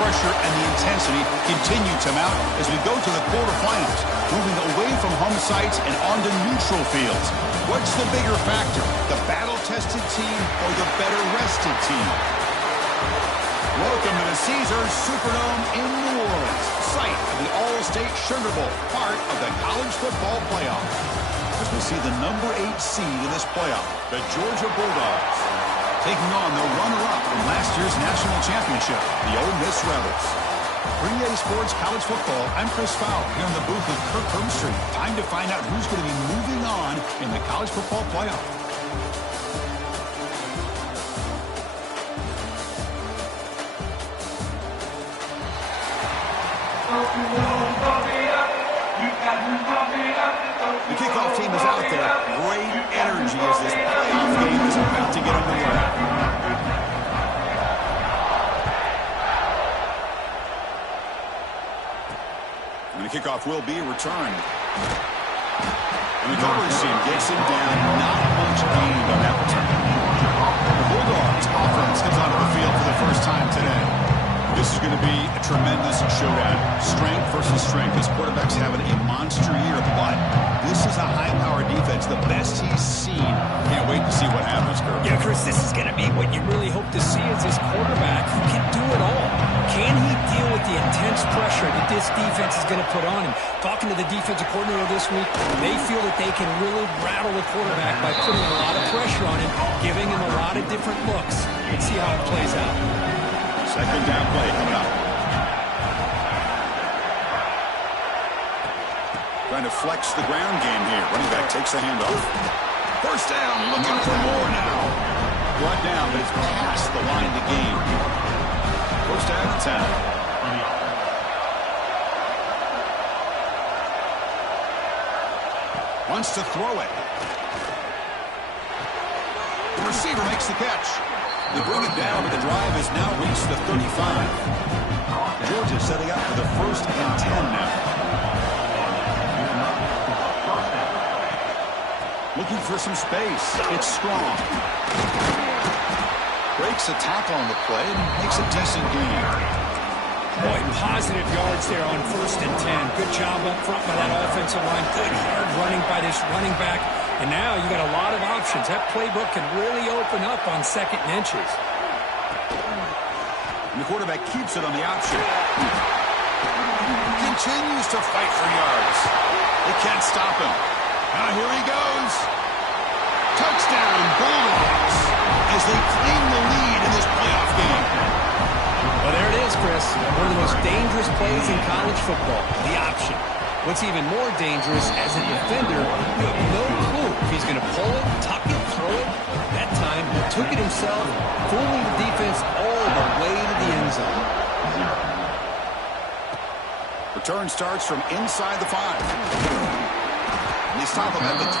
pressure and the intensity continue to mount as we go to the quarterfinals, moving away from home sites and onto neutral fields. What's the bigger factor, the battle-tested team or the better-rested team? Welcome to the Caesars Superdome in New Orleans, site of the All-State Sugar Bowl, part of the college football playoff. As we see the number 8 seed in this playoff, the Georgia Bulldogs, taking on the runner-up from last year's national championship, the Ole Miss Rebels. For EA Sports College Football, I'm Chris Fowler here in the booth with Kirk Herbstreit. Time to find out who's going to be moving on in the college football playoff. The kickoff team is out there. Great energy as this playoff game is about to get underway. And the kickoff will be returned. And the coverage team gets him down. Not much gained on that return. The Bulldogs offense comes onto the field for the first time today. This is going to be a tremendous showdown. Strength versus strength. This quarterback's having a monster year, but this is a high-powered defense, the best he's seen. Can't wait to see what happens, Kirk. Yeah, Chris, this is going to be what you really hope to see as this quarterback who can do it all. Can he deal with the intense pressure that this defense is going to put on him? Talking to the defensive coordinator this week, they feel that they can really rattle the quarterback by putting a lot of pressure on him, giving him a lot of different looks. Let's see how it plays out. Second down play coming up. Trying to flex the ground game here. Running back takes the handoff. First down, looking for more now. Brought down, but it's past the line to gain. First down at 10. Wants to throw it. The receiver makes the catch. They bring it down, but the drive has now reached the 35. Georgia setting up for the 1st and 10 now. Looking for some space. It's Strong. Breaks a tackle on the play and makes a decent gain. Boy, positive yards there on 1st and 10. Good job up front by that offensive line. Good hard running by this running back. And now you got a lot of options. That playbook can really open up on 2nd and inches. And the quarterback keeps it on the option. Continues to fight for yards. They can't stop him. Now here he goes. Touchdown, Bulldogs, as they claim the lead in this playoff game. Well, there it is, Chris. One of the most dangerous plays in college football, the option. What's even more dangerous, as a defender, you have no clue if he's going to pull it, tuck it, throw it. That time, he took it himself, fooling the defense all the way to the end zone. Return starts from inside the 5. And they stop him at the 23.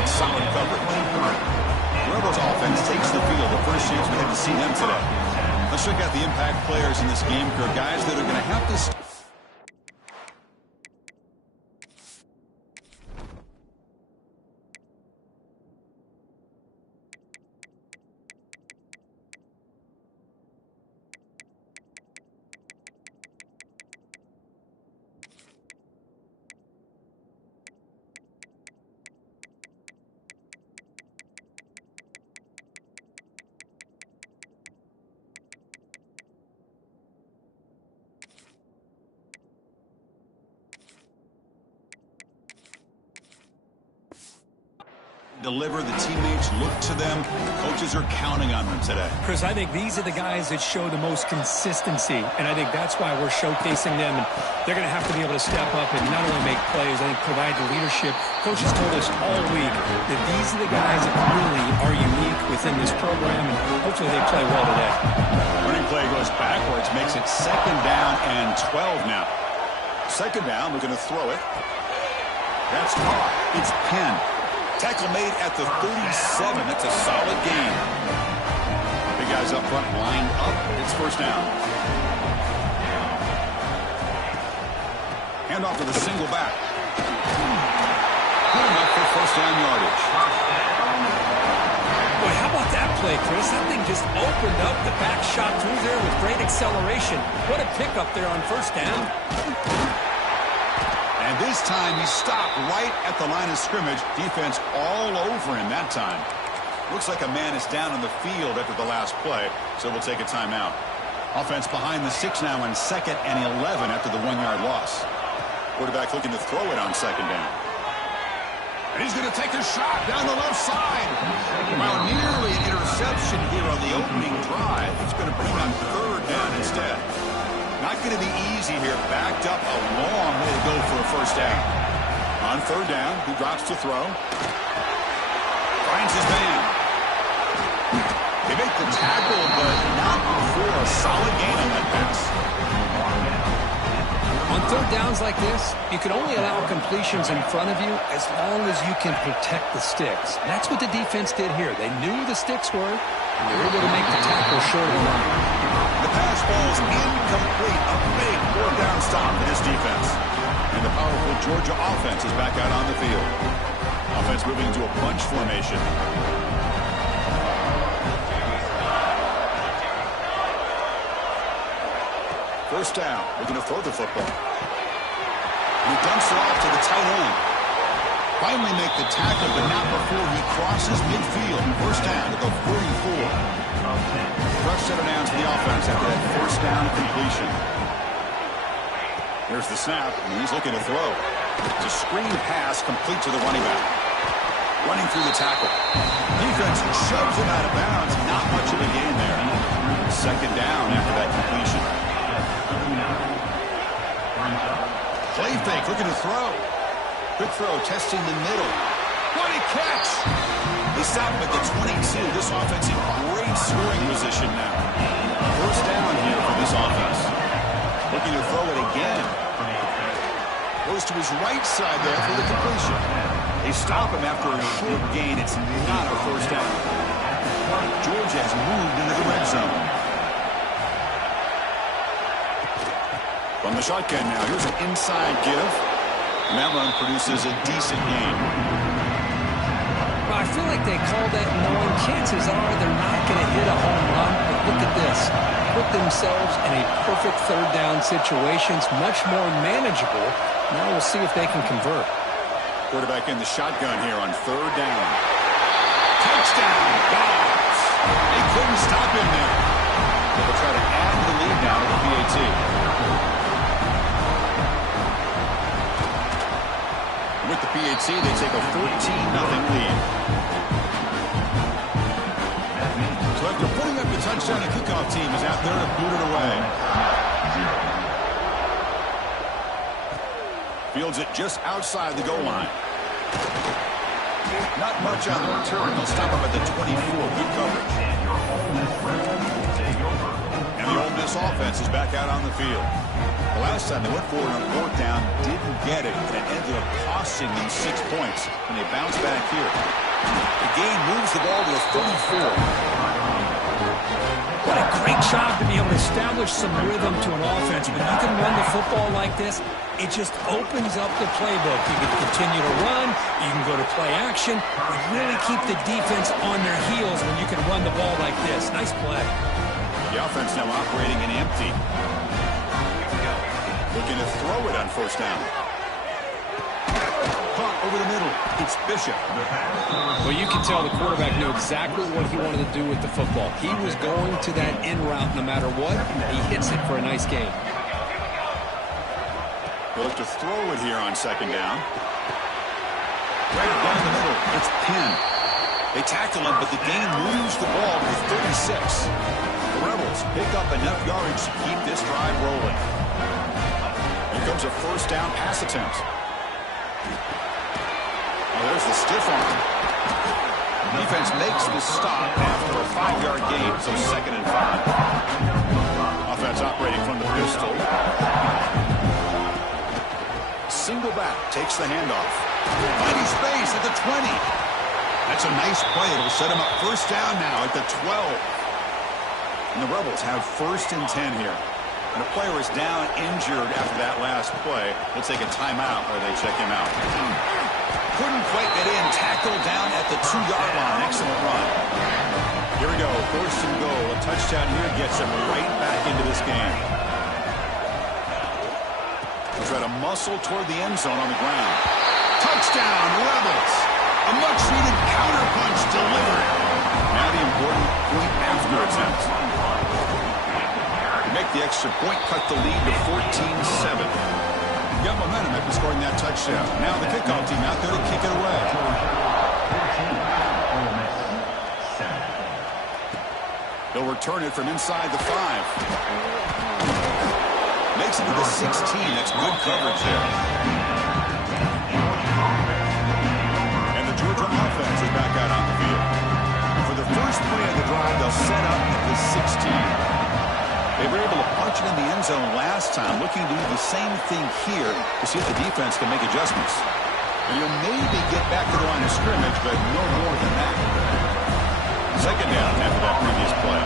That's solid coverage. The Rebels offense takes the field. The first chance we had to see them today. Let's check out the impact players in this game, Kirk. Guys that are going to have to... deliver. The teammates look to them. Coaches are counting on them today. Chris, I think these are the guys that show the most consistency, and I think that's why we're showcasing them. And they're going to have to be able to step up and not only make plays, I think provide the leadership. Coaches told us all week that these are the guys that really are unique within this program, and hopefully they play well today. Running play goes backwards, makes it 2nd down and 12 now. 2nd down, we're going to throw it. That's caught. It's Penn. Tackle made at the 37. That's a solid gain. Big guys up front lined up. It's 1st down. Hand off to the single back. Good enough for 1st down yardage. Boy, how about that play, Chris? That thing just opened up. The back shot through there with great acceleration. What a pickup there on first down. And this time he stopped right at the line of scrimmage. Defense all over him that time. Looks like a man is down on the field after the last play, so we'll take a timeout. Offense behind the 6 now on 2nd and 11 after the 1-yard loss. Quarterback looking to throw it on 2nd down. And he's going to take a shot down the left side. Well, nearly an interception here on the opening drive. It's going to bring on 3rd down instead. Not going to be easy here. Backed up a long way to go for a first down. On 3rd down, he drops to throw. Finds his man. They make the tackle, but not before a solid gain on that pass. On 3rd downs like this, you can only allow completions in front of you as long as you can protect the sticks. That's what the defense did here. They knew the sticks were, and they were able to make the tackle short of the line. The pass ball's incomplete. A big 4th down stop for this defense. And the powerful Georgia offense is back out on the field. Offense moving into a bunch formation. First down, looking to throw the football. And he dumps it off to the tight end. Finally make the tackle, but not before he crosses midfield. First down to the 44. Fresh set of downs for the offense after that first down completion. Here's the snap, and he's looking to throw. It's a screen pass complete to the running back. Running through the tackle. Defense shoves him out of bounds. Not much of a gain there. 2nd down after that completion. Play fake, looking to throw. Quick throw, testing the middle. What a catch! They stop him at the 22. This offense in great scoring position now. First down here for this offense. Looking to throw it again. Goes to his right side there for the completion. They stop him after a short gain. It's not a first down. Georgia has moved into the red zone. From the shotgun now, here's an inside give. And that run produces a decent gain. Well, I feel like they call that knowing chances are they're not going to hit a home run. But look at this. Put themselves in a perfect 3rd down situation. It's much more manageable. Now we'll see if they can convert. Quarterback in the shotgun here on 3rd down. Touchdown, Dogs. They couldn't stop him there. They'll try to add the lead now to the PAT. With the PAT, they take a 14-0 lead. So after putting up the touchdown, the kickoff team is out there to boot it away. Fields it just outside the goal line. Not much on the return. They'll stop him at the 24. Good coverage. And the Ole Miss offense is back out on the field. The last time they went for it on 4th down, didn't get it, and it ended up costing them 6 points. And they bounce back here. The gain moves the ball to the 34. What a great job to be able to establish some rhythm to an offense. When you can run the football like this, it just opens up the playbook. You can continue to run. You can go to play action. You really keep the defense on their heels when you can run the ball like this. Nice play. The offense now operating in empty. Looking to throw it on first down. Punt over the middle. It's Bishop. Well, you can tell the quarterback knew exactly what he wanted to do with the football. He was going to that in route no matter what. He hits it for a nice gain. They'll look to throw it here on 2nd down. Right down the middle. It's Penn. They tackle him, but the gain moves the ball to 36. The Rebels pick up enough yardage to keep this drive rolling. Here comes a first down pass attempt. Oh, there's the stiff arm. Defense makes the stop after a 5-yard gain, so 2nd and 5. Offense operating from the pistol. Single back takes the handoff. Finding space at the 20. That's a nice play. It'll set him up first down now at the 12. And the Rebels have 1st and 10 here. And a player is down injured after that last play. We'll take a timeout where they check him out. couldn't quite get in. Tackle down at the 2-yard line. Excellent run. Here we go. First and goal. A touchdown here gets him right back into this game. He'll try to muscle toward the end zone on the ground. Touchdown, Rebels. A much-needed counterpunch delivered. Now the important point after attempt. Make the extra point, cut the lead to 14-7. Got momentum after scoring that touchdown. Now the kickoff team out there to kick it away. They'll return it from inside the 5. Makes it to the 16. That's good coverage there. And the Georgia offense is back out on the field. For the first play of the drive, they'll set up at the 16. They were able to punch it in the end zone last time, looking to do the same thing here to see if the defense can make adjustments. And you'll maybe get back to the line of scrimmage, but no more than that. Second down after that previous play.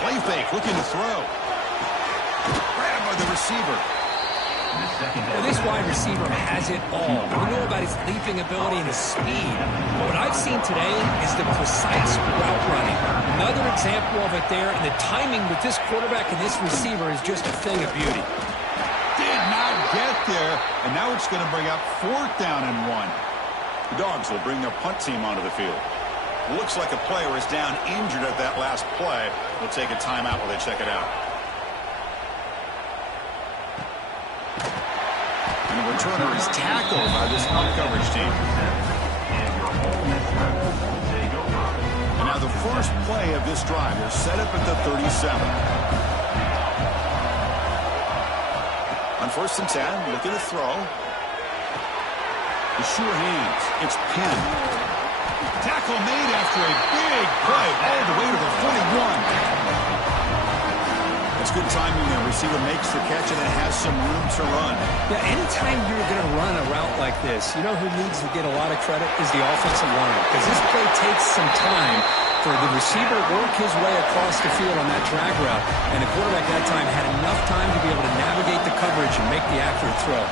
Play fake, looking to throw. Grabbed by the receiver. Well, this wide receiver has it all. We know about his leaping ability and his speed. But what I've seen today is the precise route running. Another example of it there, and the timing with this quarterback and this receiver is just a thing of beauty. Did not get there, and now it's going to bring up 4th down and 1. The Dogs will bring their punt team onto the field. Looks like a player is down injured at that last play. They'll take a timeout while they check it out. And the returner is tackled by this punt coverage team. And now the first play of this drive is set up at the 37. On 1st and 10, looking to throw. The sure hands. It's Penn. Tackle made after a big play all the way to the 41. That's good timing there. Receiver makes the catch and it has some room to run. Yeah, anytime you're going to run a route like this, you know who needs to get a lot of credit is the offensive line. Because this play takes some time for the receiver to work his way across the field on that drag route. And the quarterback that time had enough time to be able to navigate the coverage and make the accurate throw.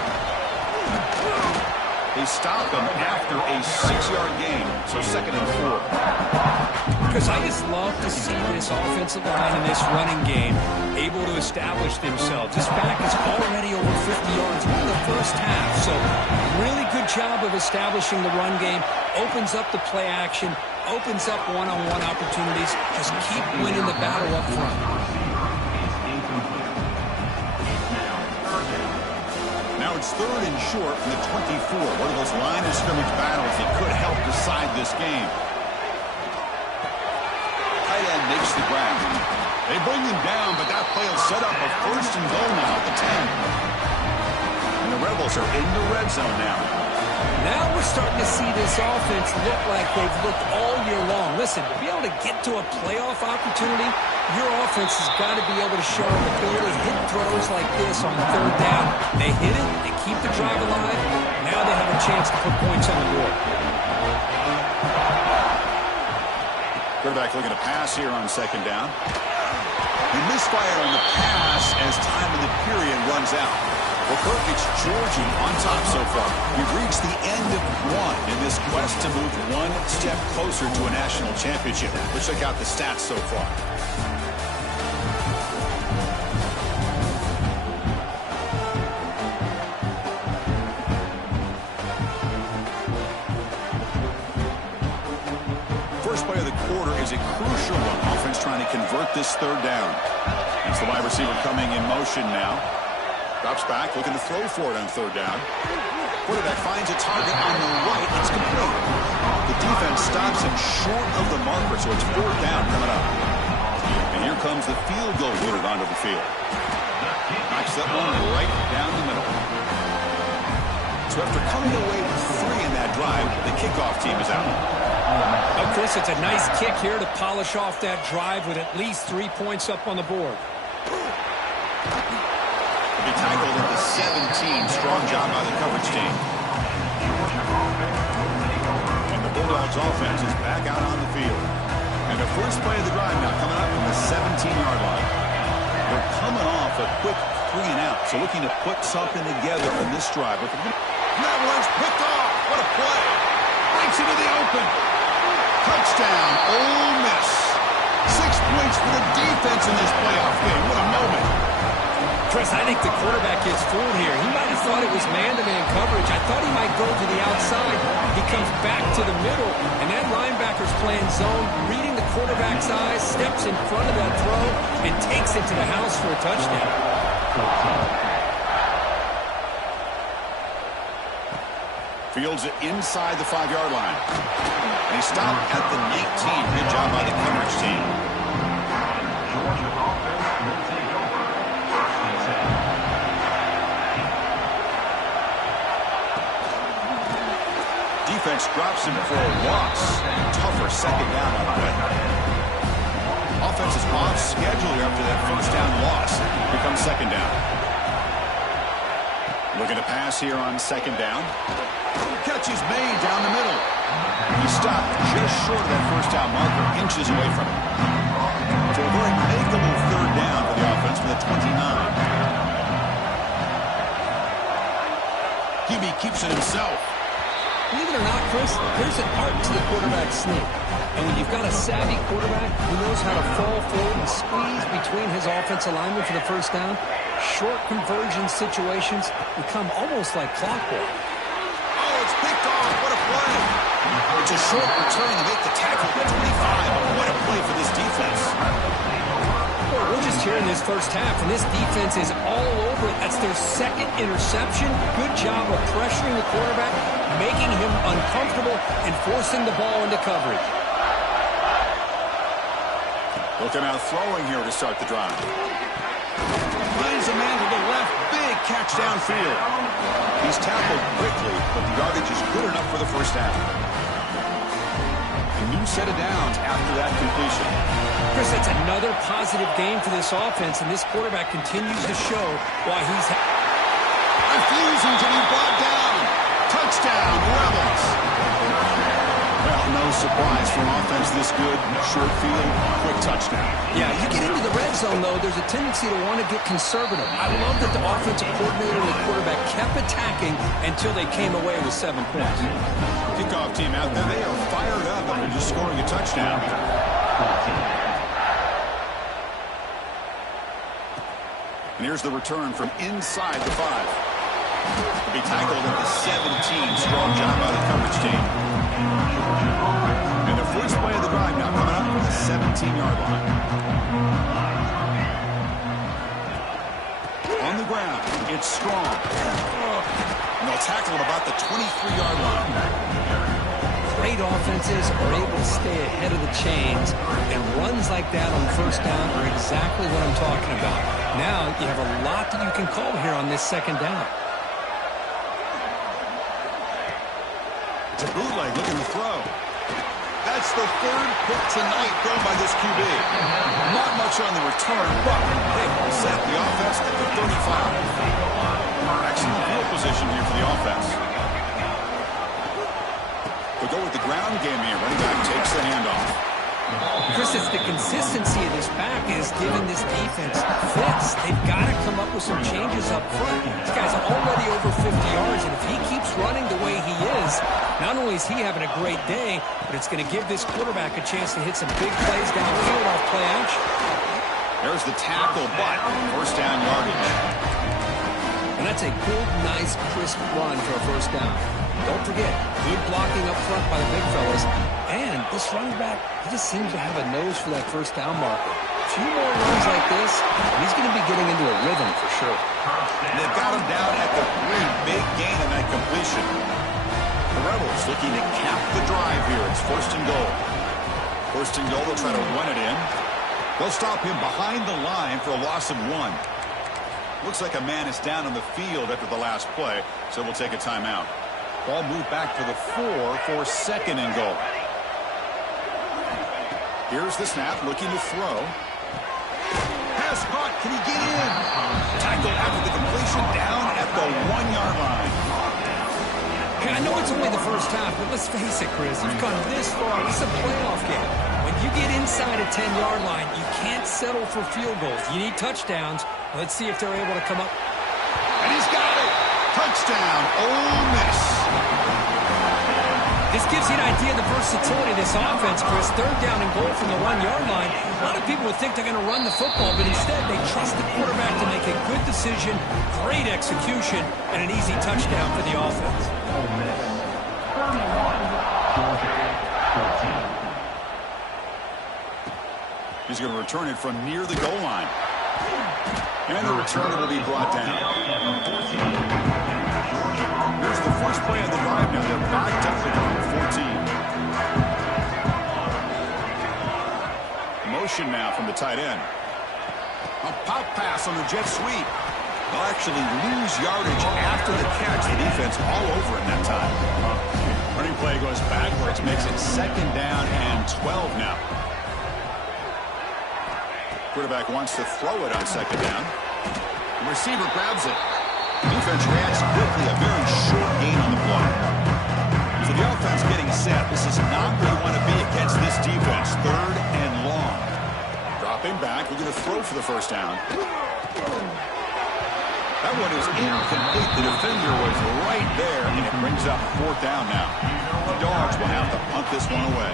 They stop him after a 6-yard gain, so 2nd and 4. Because I just love to see this offensive line in this running game able to establish themselves. This back is already over 50 yards in the first half, so really good job of establishing the run game, opens up the play action, opens up one-on-one opportunities. Just keep winning the battle up front. It's 3rd and short from the 24. One of those line of scrimmage battles that could help decide this game. Tight end makes the grab. They bring him down, but that play will set up a 1st and goal now at the 10. And the Rebels are in the red zone now. Now we're starting to see this offense look like they've looked all year long. Listen, to be able to get to a playoff opportunity, your offense has got to be able to show an ability to hit throws like this on 3rd down. They hit it, they keep the drive alive. Now they have a chance to put points on the board. Quarterback looking to pass here on 2nd down. He misfired on the pass as time in the period runs out. Well, Kirk, it's Georgia on top so far. We've reached the end of 1 in this quest to move 1 step closer to a national championship. Let's check out the stats so far. First play of the quarter is a crucial one. Offense trying to convert this 3rd down. It's the wide receiver coming in motion now. Drops back, looking to throw for it on 3rd down. Quarterback finds a target on the right. It's complete. The defense stops him short of the marker, so it's 4th down coming up. And here comes the field goal unit onto the field. Knocks that one right down the middle. So after coming away with 3 in that drive, the kickoff team is out. Oh, Chris, it's a nice kick here to polish off that drive with at least 3 points up on the board. Be tackled at the 17. Strong job by the coverage team. And the Bulldogs offense is back out on the field. And the first play of the drive now coming up from the 17-yard line. They're coming off a quick and out, so looking to put something together in this drive. That one's picked off. What a play. Breaks into the open. Touchdown, Ole Miss. 6 points for the defense in this playoff game. What a moment. Chris, I think the quarterback gets fooled here. He might have thought it was man-to-man coverage. I thought he might go to the outside. He comes back to the middle, and that linebacker's playing zone, reading the quarterback's eyes, steps in front of that throw, and takes it to the house for a touchdown. Fields it inside the 5-yard line. And he stopped at the 19. Good job by the coverage team. Defense drops him for a loss. Tougher second down on the way. Offense is off schedule after that first down loss. Here comes second down. Looking to pass here on second down. Catch is made down the middle. He stopped just short of that first down marker, inches away from it. So a very makeable third down for the offense with a 29. Hebe keeps it himself. Believe it or not, Chris, there's an art to the quarterback sneak. And when you've got a savvy quarterback who knows how to fall forward and squeeze between his offensive linemen for the first down, short conversion situations become almost like clockwork. Oh, it's picked off. What a play. It's a short return to make the tackle at 25. What a play for this defense. Well, we're just here in this first half, and this defense is all over it. That's their second interception. Good job of pressuring the quarterback, making him uncomfortable, and forcing the ball into coverage. Looking out throwing here to start the drive. Finds a man to the left. Big catch downfield. He's tackled quickly, but the yardage is good enough for the first down. A new set of downs after that completion. Chris, it's another positive game for this offense, and this quarterback continues to show why he's refusing to be brought down. Touchdown, Rebels. Well, no surprise for an offense this good. Short field, quick touchdown. Yeah, you get into the red zone, though, there's a tendency to want to get conservative. I love that the offensive coordinator and the quarterback kept attacking until they came away with 7 points. Kickoff team out there, they are fired up after just scoring a touchdown. And here's the return from inside the 5. He'll be tackled at the 17. Strong job by the coverage team. And the first play of the drive now coming up from the 17-yard line. On the ground, it's Strong. And they'll tackle him about the 23-yard line. Great offenses are able to stay ahead of the chains, and runs like that on first down are exactly what I'm talking about. Now you have a lot that you can call here on this second down. It's a bootleg looking to throw. That's the third pick tonight thrown by this QB. Not much on the return, but they will set the offense at the 35. Excellent field position here for the offense. They'll go with the ground game here. Running back takes the handoff. Chris, it's the consistency of this back is giving this defense fits. They've got to come up with some changes up front. This guy's already over 50 yards, and if he keeps running the way he is, not only is he having a great day, but it's going to give this quarterback a chance to hit some big plays downfield off play action. There's the tackle, but first down yardage. And that's a good, nice, crisp run for a first down. Don't forget, good blocking up front by the big fellas. And this running back, he just seems to have a nose for that first down marker. A few more runs like this, and he's going to be getting into a rhythm for sure. And they've got him down at the 3. Big gain in that completion. The Rebels looking to cap the drive here. It's first and goal. First and goal, they'll try to run it in. They'll stop him behind the line for a loss of 1. Looks like a man is down on the field after the last play, so we'll take a timeout. Ball moved back to the 4 for second and goal. Here's the snap, looking to throw. Pass caught, can he get in? Tackled after the completion, down at the 1-yard line. Hey, I know it's only the first half, but let's face it, Chris. You've gone this far. It's a playoff game. When you get inside a 10-yard line, you can't settle for field goals. You need touchdowns. Let's see if they're able to come up. And he's got it. Touchdown, Ole Miss. This gives you an idea of the versatility of this offense, Chris. Third down and goal from the 1-yard line. A lot of people would think they're going to run the football, but instead they trust the quarterback to make a good decision, great execution, and an easy touchdown for the offense. He's going to return it from near the goal line. And the return will be brought down. Here's the first play of the drive now. They're backed up to the 14. Motion now from the tight end. A pop pass on the jet sweep. They'll actually lose yardage after the catch. The defense all over in that time. Running play goes backwards, makes it 2nd down and 12 now. Quarterback wants to throw it on 2nd down. The receiver grabs it. Defense reacts quickly. A very short gain on the play. So the offense getting set. This is not where you want to be against this defense. 3rd and long. Dropping back. We're going to throw for the first down. That one is incomplete. The defender was right there, and it brings up 4th down now. The Dogs will have to punt this one away.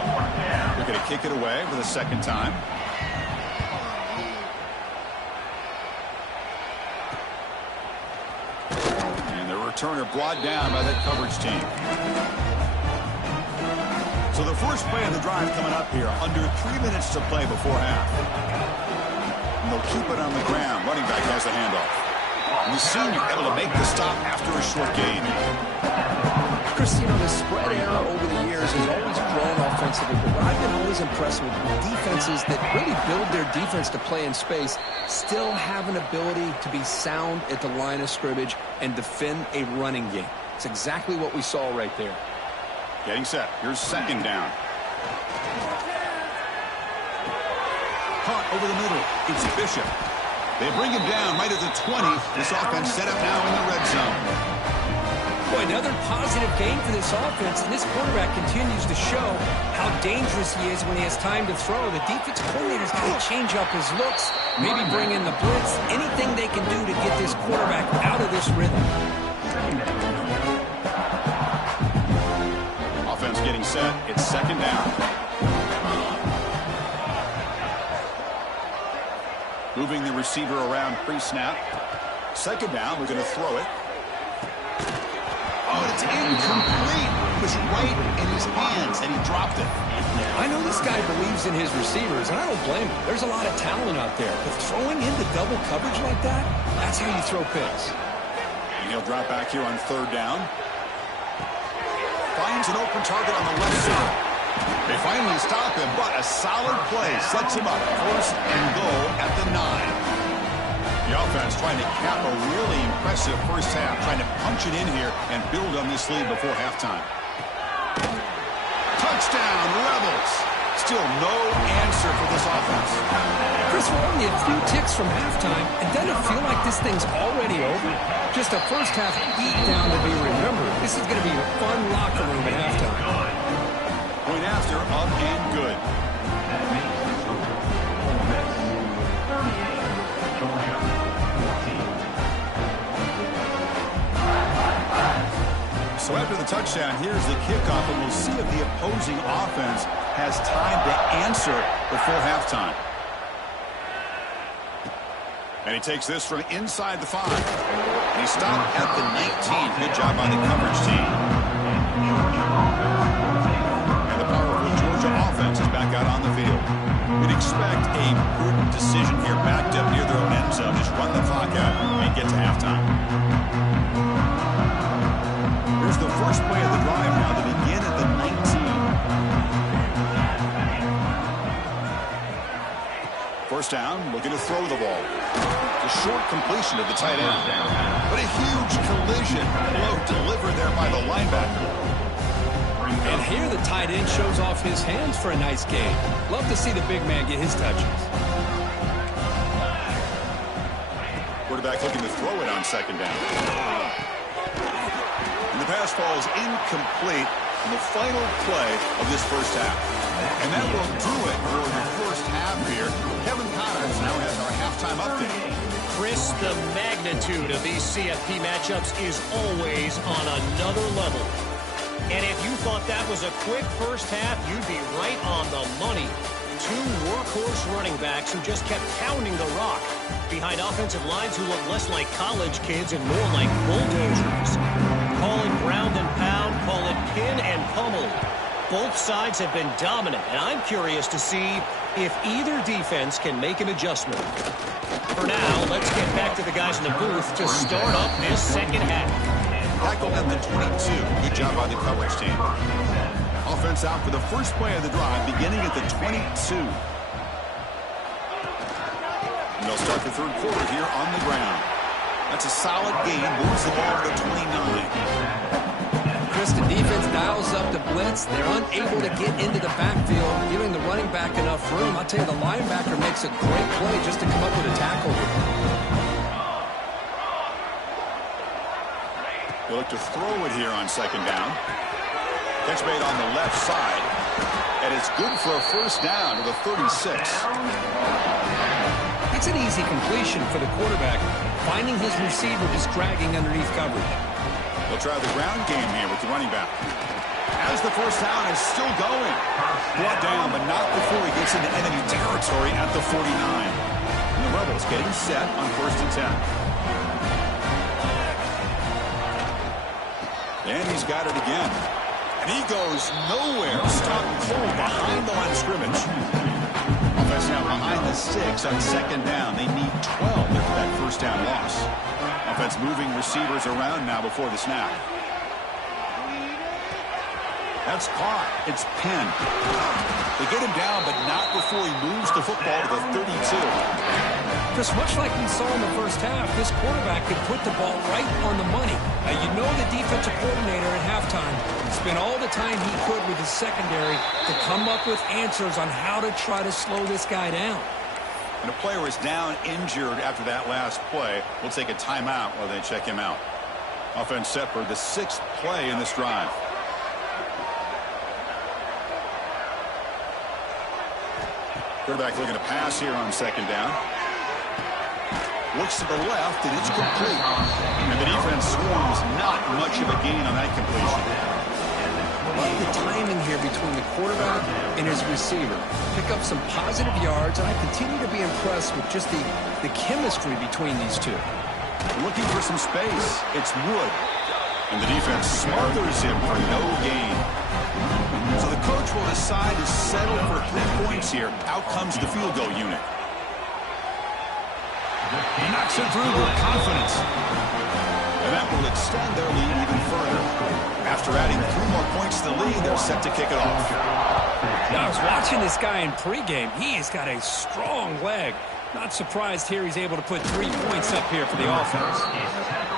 They're going to kick it away for the 2nd time. Returner brought down by that coverage team. So the first play of the drive coming up here. Under 3 minutes to play before half. And they'll keep it on the ground. Running back has the handoff. And the senior able to make the stop after a short gain. Chris, you know, the spread era over the years has always grown offensively, but I've been always impressed with defenses that really build their defense to play in space, still have an ability to be sound at the line of scrimmage and defend a running game. It's exactly what we saw right there. Getting set. Here's 2nd down. Caught over the middle. It's Bishop. They bring him down right at the 20. This offense set up now in the red zone. Boy, another positive game for this offense, and this quarterback continues to show how dangerous he is when he has time to throw. The defense coordinator's got to change up his looks, maybe bring in the blitz, anything they can do to get this quarterback out of this rhythm. Offense getting set. It's 2nd down. Moving the receiver around pre-snap. 2nd down, we're going to throw it. Oh, it's incomplete. It was right in his hands, and he dropped it. I know this guy believes in his receivers, and I don't blame him. There's a lot of talent out there. But throwing into double coverage like that, that's how you throw picks. And he'll drop back here on 3rd down. Finds an open target on the left side. They finally stop him, but a solid play sets him up. 1st and goal at the 9. The offense trying to cap a really impressive first half, trying to punch it in here and build on this lead before halftime. Touchdown, Rebels. Still no answer for this offense. Chris, we're only a few ticks from halftime, and doesn't it feel like this thing's already over? Just a first half beat down to be remembered. This is going to be a fun locker room at halftime. Point after, up and good. So after the touchdown, here's the kickoff, and we'll see if the opposing offense has time to answer before halftime. And he takes this from inside the 5. And he stopped at the 19. Good job by the coverage team. And the powerful Georgia offense is back out on the field. We'd expect a prudent decision here, backed up near their own end zone. Just run the clock out and get to halftime. Here's the first play of the drive now to begin at the 19. First down, looking to throw the ball. A short completion to the tight end. But a huge collision blow delivered there by the linebacker. And here the tight end shows off his hands for a nice gain. Love to see the big man get his touches. Quarterback looking to throw it on 2nd down. And the pass falls incomplete in the final play of this first half. And that will do it for halftime update. Chris, the magnitude of these CFP matchups is always on another level. And if you thought that was a quick first half, you'd be right on the money. Two workhorse running backs who just kept pounding the rock behind offensive lines who look less like college kids and more like bulldozers. Call it ground and pound, call it pin and pummel. Both sides have been dominant, and I'm curious to see if either defense can make an adjustment. For now, let's get back to the guys in the booth to start up this second half. Tackle at the 22. Good job by the coverage team. Offense out for the first play of the drive, beginning at the 22. And they'll start the third quarter here on the ground. That's a solid gain. Moves the ball to the 29. Chris, the defense dials up the blitz. They're unable to get into the backfield, giving the running back enough room. I'll tell you, the linebacker makes a great play just to come up with a tackle. They look to throw it here on second down. Catch made on the left side. And it's good for a first down to the 36. It's an easy completion for the quarterback, finding his receiver just dragging underneath coverage. They'll try the ground game here with the running back. As the first down is still going. Brought down, but not before he gets into enemy territory at the 49. And the Rebels getting set on 1st and 10. And he's got it again. And he goes nowhere. Stopped cold behind the line of scrimmage. Offense now behind the 6 on second down. They need 12 after that first down loss. Offense moving receivers around now before the snap. That's caught. It's Penn. They get him down, but not before he moves the football to the 32. Just much like we saw in the first half, this quarterback could put the ball right on the money. Now, you know the defensive coordinator at halftime spent all the time he could with his secondary to come up with answers on how to try to slow this guy down. And a player is down injured after that last play. We'll take a timeout while they check him out. Offense set for the 6th play in this drive. Quarterback looking to pass here on second down. Looks to the left, and it's complete. And the defense swarms not much of a gain on that completion. I like the timing here between the quarterback and his receiver. Pick up some positive yards, and I continue to be impressed with just the chemistry between these two. Looking for some space. It's Wood. And the defense smothers him for no gain. So the coach will decide to settle for 3 points here. Out comes the field goal unit. Knocks it through with confidence. And that will extend their lead even further. After adding 3 more points to the lead, they're set to kick it off. Now, I was watching this guy in pregame. He has got a strong leg. Not surprised here he's able to put 3 points up here for the offense.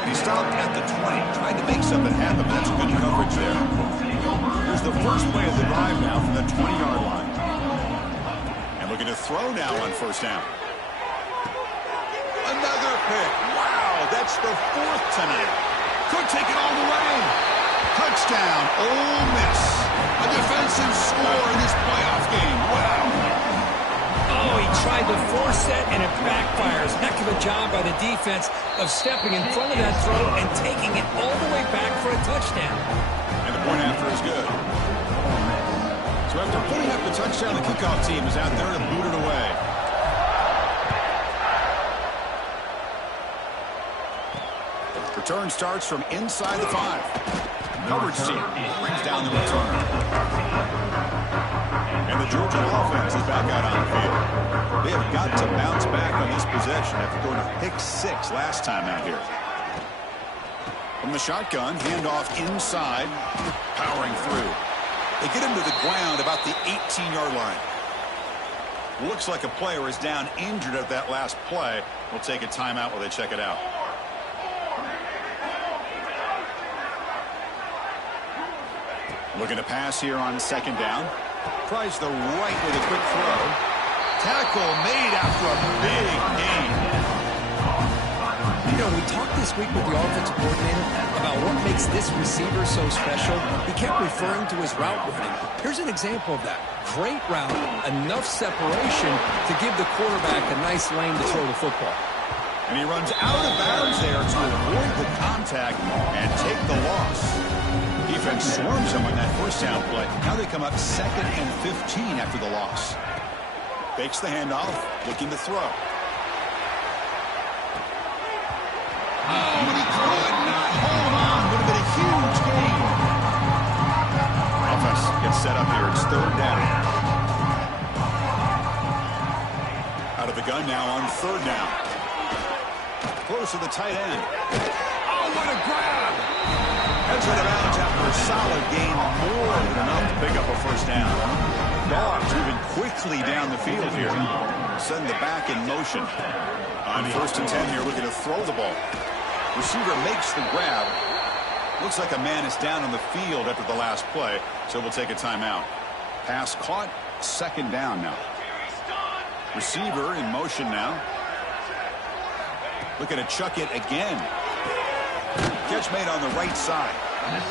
And he stopped at the 20. Tried to make something happen, but that's good coverage there. Here's the first play of the drive now from the 20-yard line. And looking to throw now on first down. Another pick. Wow, that's the 4th tonight. Could take it all the way. Touchdown, Ole Miss. A defensive score in this playoff game. Wow. Oh, he tried to force it, and it backfires. Heck of a job by the defense of stepping in front of that throw and taking it all the way back for a touchdown. And the point after is good. So after putting up the touchdown, the kickoff team is out there to boot it away. Return starts from inside the 5. Coverage team brings down the returner. And the Georgia offense is back out on the field. They have got to bounce back on this possession after going to pick 6 last time out here. From the shotgun, handoff inside, powering through. They get him to the ground about the 18-yard line. Looks like a player is down injured at that last play. We'll take a timeout while they check it out. Looking to pass here on second down. Tries the right with a quick throw. Tackle made after a big gain. You know, we talked this week with the offensive coordinator about what makes this receiver so special. He kept referring to his route running. Here's an example of that. Great route, enough separation to give the quarterback a nice lane to throw the football. And he runs out of bounds there to avoid the contact and take the loss. Defense swarms him on that first down play. Now they come up 2nd and 15 after the loss. Fakes the handoff, looking to throw. Oh, and he could not hold on. Would have been a huge gain. Offense gets set up here. It's 3rd down. Out of the gun now on 3rd down. Close to the tight end. Oh, what a grab! Heads right of bounds after a solid gain. More than enough to pick up a first down. Dogs moving quickly down the field here. Send the back in motion. On 1st and 10 here, looking to throw the ball. Receiver makes the grab. Looks like a man is down on the field after the last play, so we'll take a timeout. Pass caught, 2nd down now. Receiver in motion now. Looking to chuck it again. Catch made on the right side.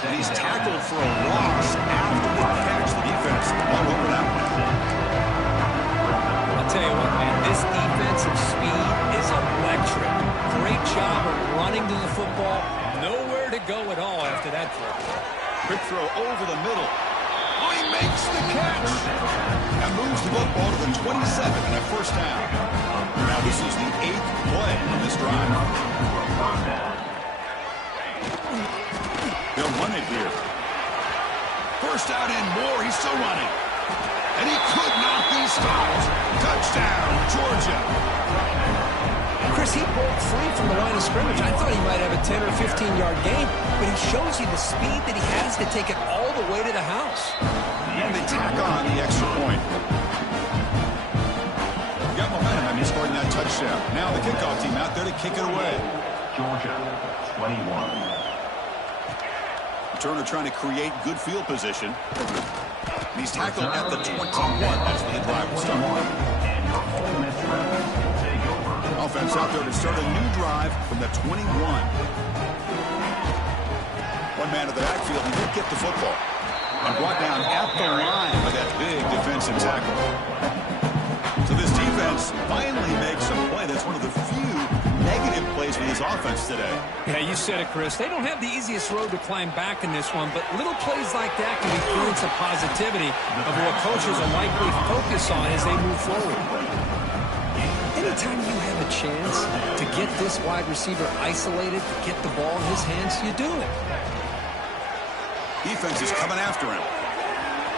And he's tackled for a loss after the catch. The defense all over that one. I'll tell you what, man, this defensive speed is electric. Great job of running to the football. Nowhere to go at all after that throw. Quick throw over the middle. Oh, he makes the catch. And moves the football to the 27 and a first down. Now this is the 8th play on this drive. They'll run it here. First out and more. He's still running. And he could not be stopped. Touchdown, Georgia. Chris, he broke free from the line of scrimmage. I thought he might have a 10 or 15-yard gain, but he shows you the speed that he has to take it all the way to the house. And they tack on the extra point. Got momentum, and he's scoring that touchdown. Now the kickoff team out there to kick it away. Georgia, 21. Turner trying to create good field position. And he's tackled at the 21. That's where the drive will start. Offense out there to start a new drive from the 21. One man of the backfield, he did get the football. And brought down at the line by that big defensive tackle. So this defense finally makes a play. That's one of the few negative plays for this offense today. Yeah, you said it, Chris. They don't have the easiest road to climb back in this one, but little plays like that can be points of positivity of what coaches will likely focus on as they move forward. Anytime you have a chance to get this wide receiver isolated, to get the ball in his hands, you do it. Defense is coming after him.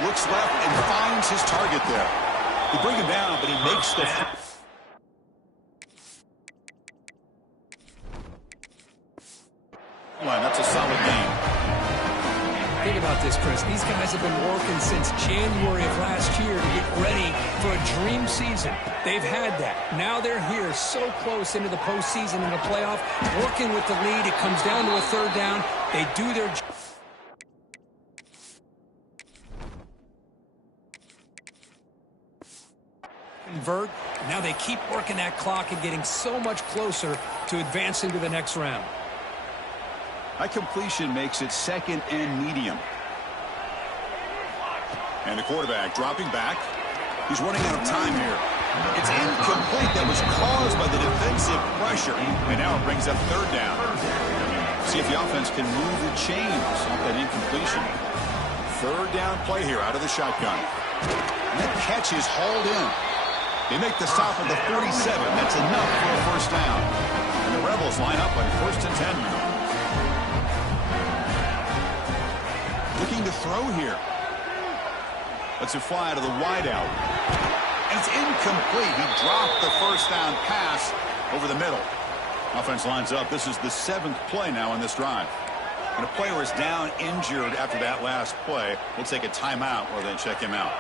Looks left and finds his target there. They bring him down, but he makes the... Line, that's a solid game. Think about this, Chris. These guys have been working since January of last year to get ready for a dream season. They've had that. Now they're here so close into the postseason and the playoff, working with the lead. It comes down to a 3rd down. They do their job. Convert. Now they keep working that clock and getting so much closer to advancing to the next round. That completion makes it 2nd and medium. And the quarterback dropping back. He's running out of time here. It's incomplete. That was caused by the defensive pressure. And now it brings up 3rd down. See if the offense can move the chains off that incompletion. 3rd down play here out of the shotgun. And that catch is hauled in. They make the stop at the 47. That's enough for a first down. And the Rebels line up on 1st and 10 now. Looking to throw here. Lets it fly out of the wideout. And it's incomplete. He dropped the first down pass over the middle. Offense lines up. This is the 7th play now in this drive. When a player is down injured after that last play, we'll take a timeout or then check him out.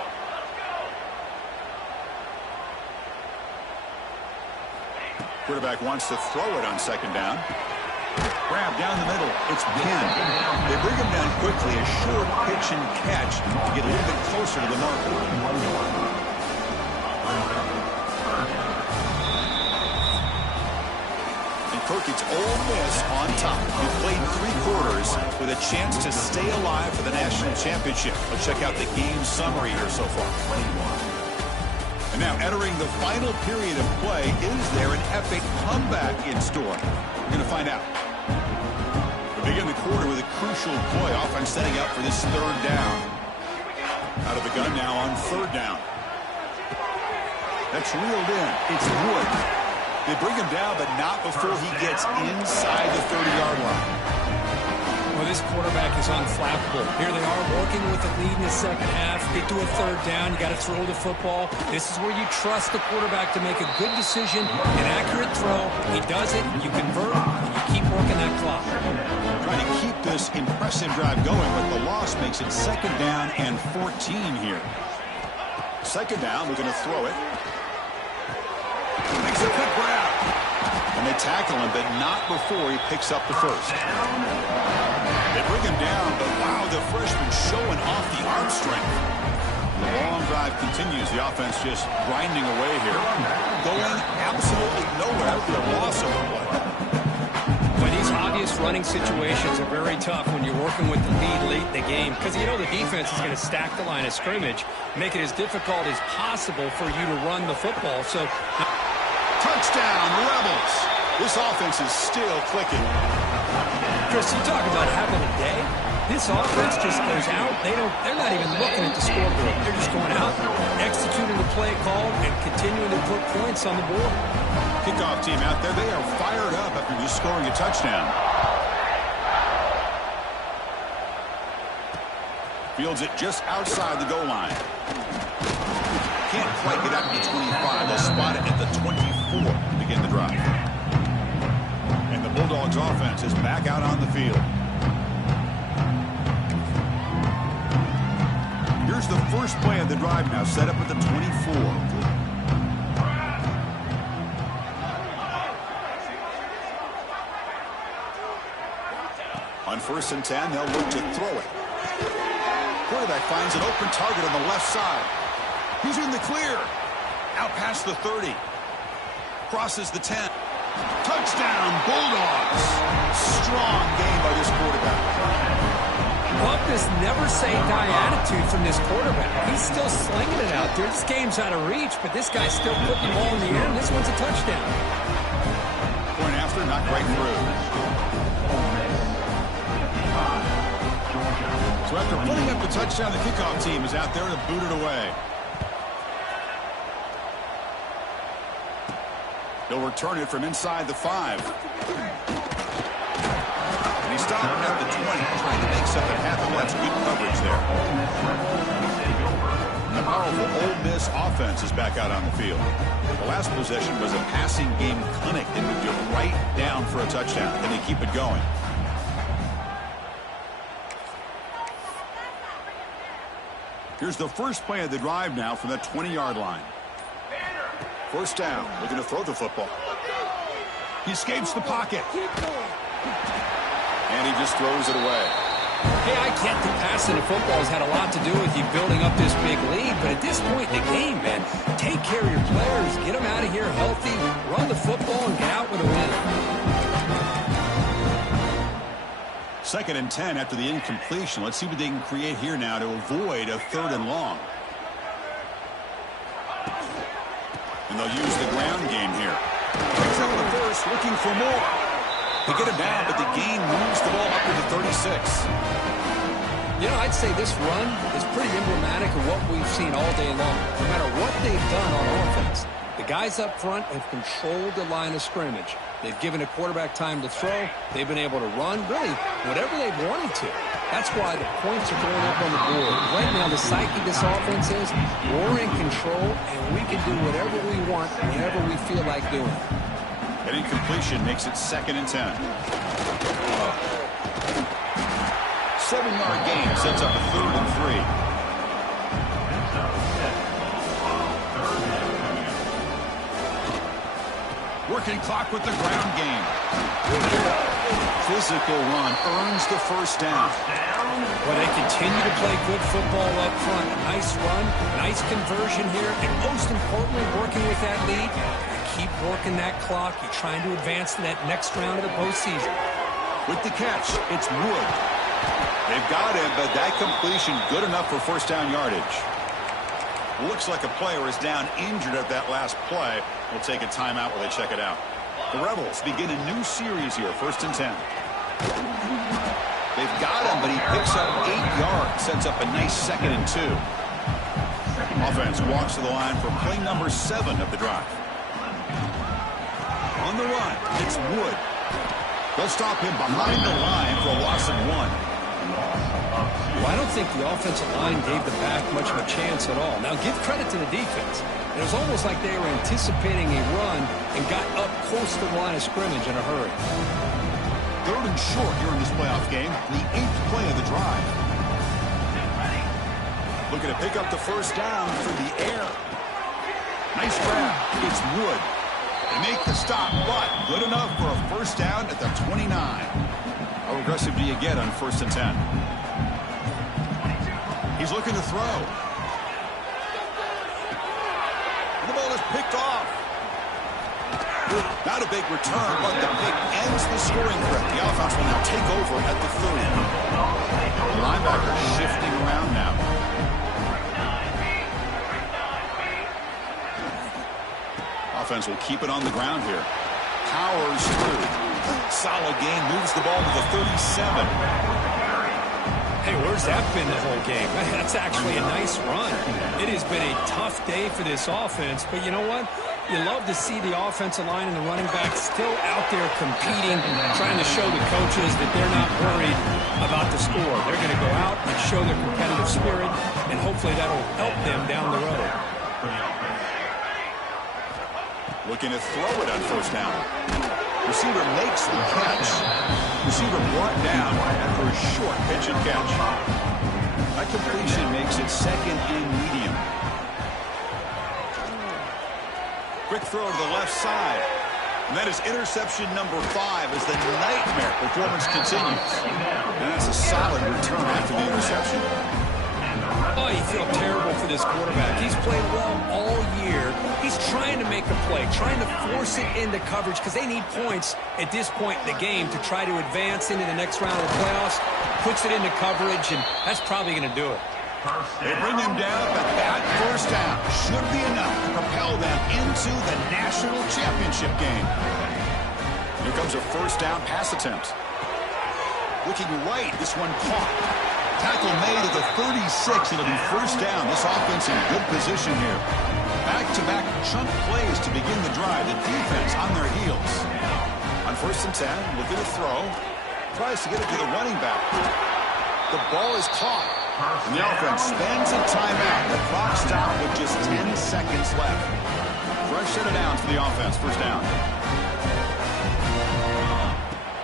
Quarterback wants to throw it on 2nd down. Grab down the middle. It's pinned. They bring him down quickly. A short pitch and catch to get a little bit closer to the marker. And Kirk look, it's Ole Miss on top. You played 3 quarters with a chance to stay alive for the national championship. Let's check out the game summary here so far. And now entering the final period of play, is there an epic comeback in store? We're going to find out. We begin the quarter with a crucial play. Offense setting up for this 3rd down. Out of the gun now on 3rd down. That's reeled in. It's Wood. They bring him down, but not before he gets inside the 30-yard line. Well, this quarterback is unflappable. Here they are working with the lead in the second half. Get to a 3rd down. You got to throw the football. This is where you trust the quarterback to make a good decision, an accurate throw. He does it. You convert, and you keep working that clock. Trying to keep this impressive drive going, but the loss makes it 2nd down and 14 here. 2nd down, we're going to throw it. Makes a quick grab. And they tackle him, but not before he picks up the 1st. They bring him down, but wow, the freshman showing off the arm strength. The long drive continues. The offense just grinding away here. Going absolutely nowhere for the loss of the play. But these obvious running situations are very tough when you're working with the lead late in the game, because you know the defense is going to stack the line of scrimmage, make it as difficult as possible for you to run the football. So, touchdown, Rebels. This offense is still clicking. Chris, you talk about having a day. This offense just goes out. They're not even looking at the scoreboard. They're just going out, executing the play call, and continuing to put points on the board. Kickoff team out there, they are fired up after just scoring a touchdown. Fields it just outside the goal line. Can't quite get out to the 25. They'll spot it at the 24 to begin the drive. And the Bulldogs offense is back out on the field. Here's the first play of the drive now, set up at the 24. On 1st and 10, they'll look to throw it. Quarterback finds an open target on the left side. He's in the clear. Out past the 30. Crosses the 10. Touchdown, Bulldogs. Strong game by this quarterback. Love this never-say-die attitude from this quarterback. He's still slinging it out there. This game's out of reach, but this guy's still putting the ball in the air, and this one's a touchdown. Point after, not quite through. So after putting up the touchdown, the kickoff team is out there to boot it away. He'll return it from inside the 5. And he stopped at the 20, trying to make something happen. Well, that's good coverage there. And the powerful Ole Miss offense is back out on the field. The last possession was a passing game clinic. They moved it right down for a touchdown. Then they keep it going. Here's the first play of the drive now from the 20-yard line. 1st down, looking to throw the football. He escapes the pocket. And he just throws it away. Hey, I get that passing the football has had a lot to do with you building up this big lead, but at this point in the game, man, take care of your players, get them out of here healthy, run the football, and get out with a win. 2nd and 10 after the incompletion. Let's see what they can create here now to avoid a 3rd and long. And they'll use the ground game here. Picks up the 1st, looking for more. They get him down, but the gain moves the ball up to the 36. You know, I'd say this run is pretty emblematic of what we've seen all day long. No matter what they've done on offense, the guys up front have controlled the line of scrimmage. They've given a quarterback time to throw. They've been able to run, really, whatever they've wanted to. That's why the points are going up on the board. Right now, the psyche of this offense is we're in control, and we can do whatever we want whenever we feel like doing it. An incompletion makes it 2nd and 10. 7-yard gain sets up a 3rd and 3. Working clock with the ground game. Physical run earns the 1st down. Well, they continue to play good football up front. Nice run, nice conversion here, and most importantly, working with that lead, keep working that clock. You're trying to advance to that next round of the postseason. With the catch, it's Wood. They've got him, but that completion good enough for first down yardage. Looks like a player is down injured at that last play. We'll take a timeout while they check it out. The Rebels begin a new series here, 1st and 10. They've got him, but he picks up 8 yards, sets up a nice 2nd and 2. Offense walks to the line for play number 7 of the drive. On the run, it's Wood. They'll stop him behind the line for a loss of 1. Well, I don't think the offensive line gave the back much of a chance at all. Now, give credit to the defense. It was almost like they were anticipating a run and got up close to the line of scrimmage in a hurry. 3rd and short here in this playoff game, the 8th play of the drive. Looking to pick up the first down through the air. Nice grab. It's Wood. They make the stop, but good enough for a first down at the 29. How aggressive do you get on 1st and 10? He's looking to throw. The ball is picked off. Not a big return, but the pick ends the scoring threat. The offense will now take over at the 30. The linebacker shifting around now. Offense will keep it on the ground here. Powers through. Solid gain, moves the ball to the 37. Hey, where's that been the whole game? That's actually a nice run. It has been a tough day for this offense, but you know what? You love to see the offensive line and the running back still out there competing, trying to show the coaches that they're not worried about the score. They're going to go out and show their competitive spirit, and hopefully that'll help them down the road. Looking to throw it on first down. Receiver makes the catch. Receiver brought down after a short pitch and catch. That completion makes it 2nd and medium. Quick throw to the left side. And that is interception number 5 as the nightmare performance continues. And that's a solid return after the interception. Oh, you feel terrible for this quarterback. He's played well all year. He's trying to make a play, trying to force it into coverage because they need points at this point in the game to try to advance into the next round of the playoffs. Puts it into coverage, and that's probably going to do it. They bring him down, but that first down should be enough to propel them into the national championship game. Here comes a first down pass attempt. Looking right, this one caught. Tackle made at the 36. It'll be first down. This offense in good position here. Back-to-back chunk plays to begin the drive. The defense on their heels. On 1st and 10, looking to throw. Tries to get it to the running back. The ball is caught. And the offense spends a timeout. The clock stopped with just 10 seconds left. Fresh set of downs for the offense. First down.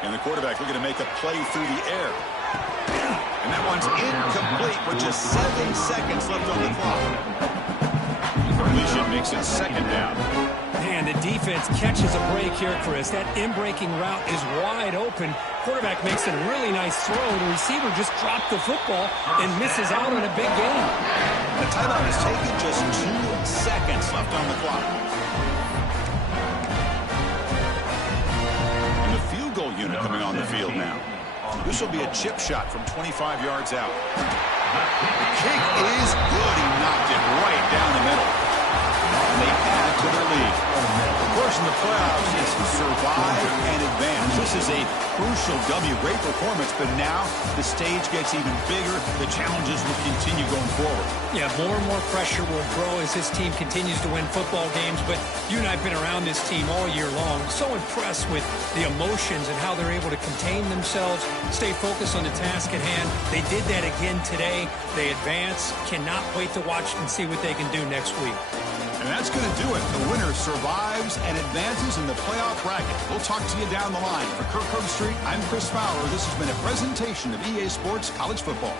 And the quarterback looking to make a play through the air. And that one's incomplete with just 7 seconds left on the clock. Completion makes it 2nd down. Man, the defense catches a break here, Chris. That in-breaking route is wide open. Quarterback makes a really nice throw. The receiver just dropped the football and misses out on a big gain. The timeout is taken, just 2 seconds left on the clock. And the field goal unit coming on the field now. This will be a chip shot from 25 yards out. The kick is good. He knocked it right down the middle. And they add to their lead. Of course, in the playoffs, it's survive and advance. This is a crucial W. Great performance, but now the stage gets even bigger. The challenges will continue going forward. Yeah, more and more pressure will grow as this team continues to win football games, but you and I have been around this team all year long. So impressed with the emotions and how they're able to contain themselves, stay focused on the task at hand. They did that again today. They advance. Cannot wait to watch and see what they can do next week. And that's going to do it. The winner survives and advances in the playoff bracket. We'll talk to you down the line. For Kirk Herbstreit, I'm Chris Fowler. This has been a presentation of EA Sports College Football.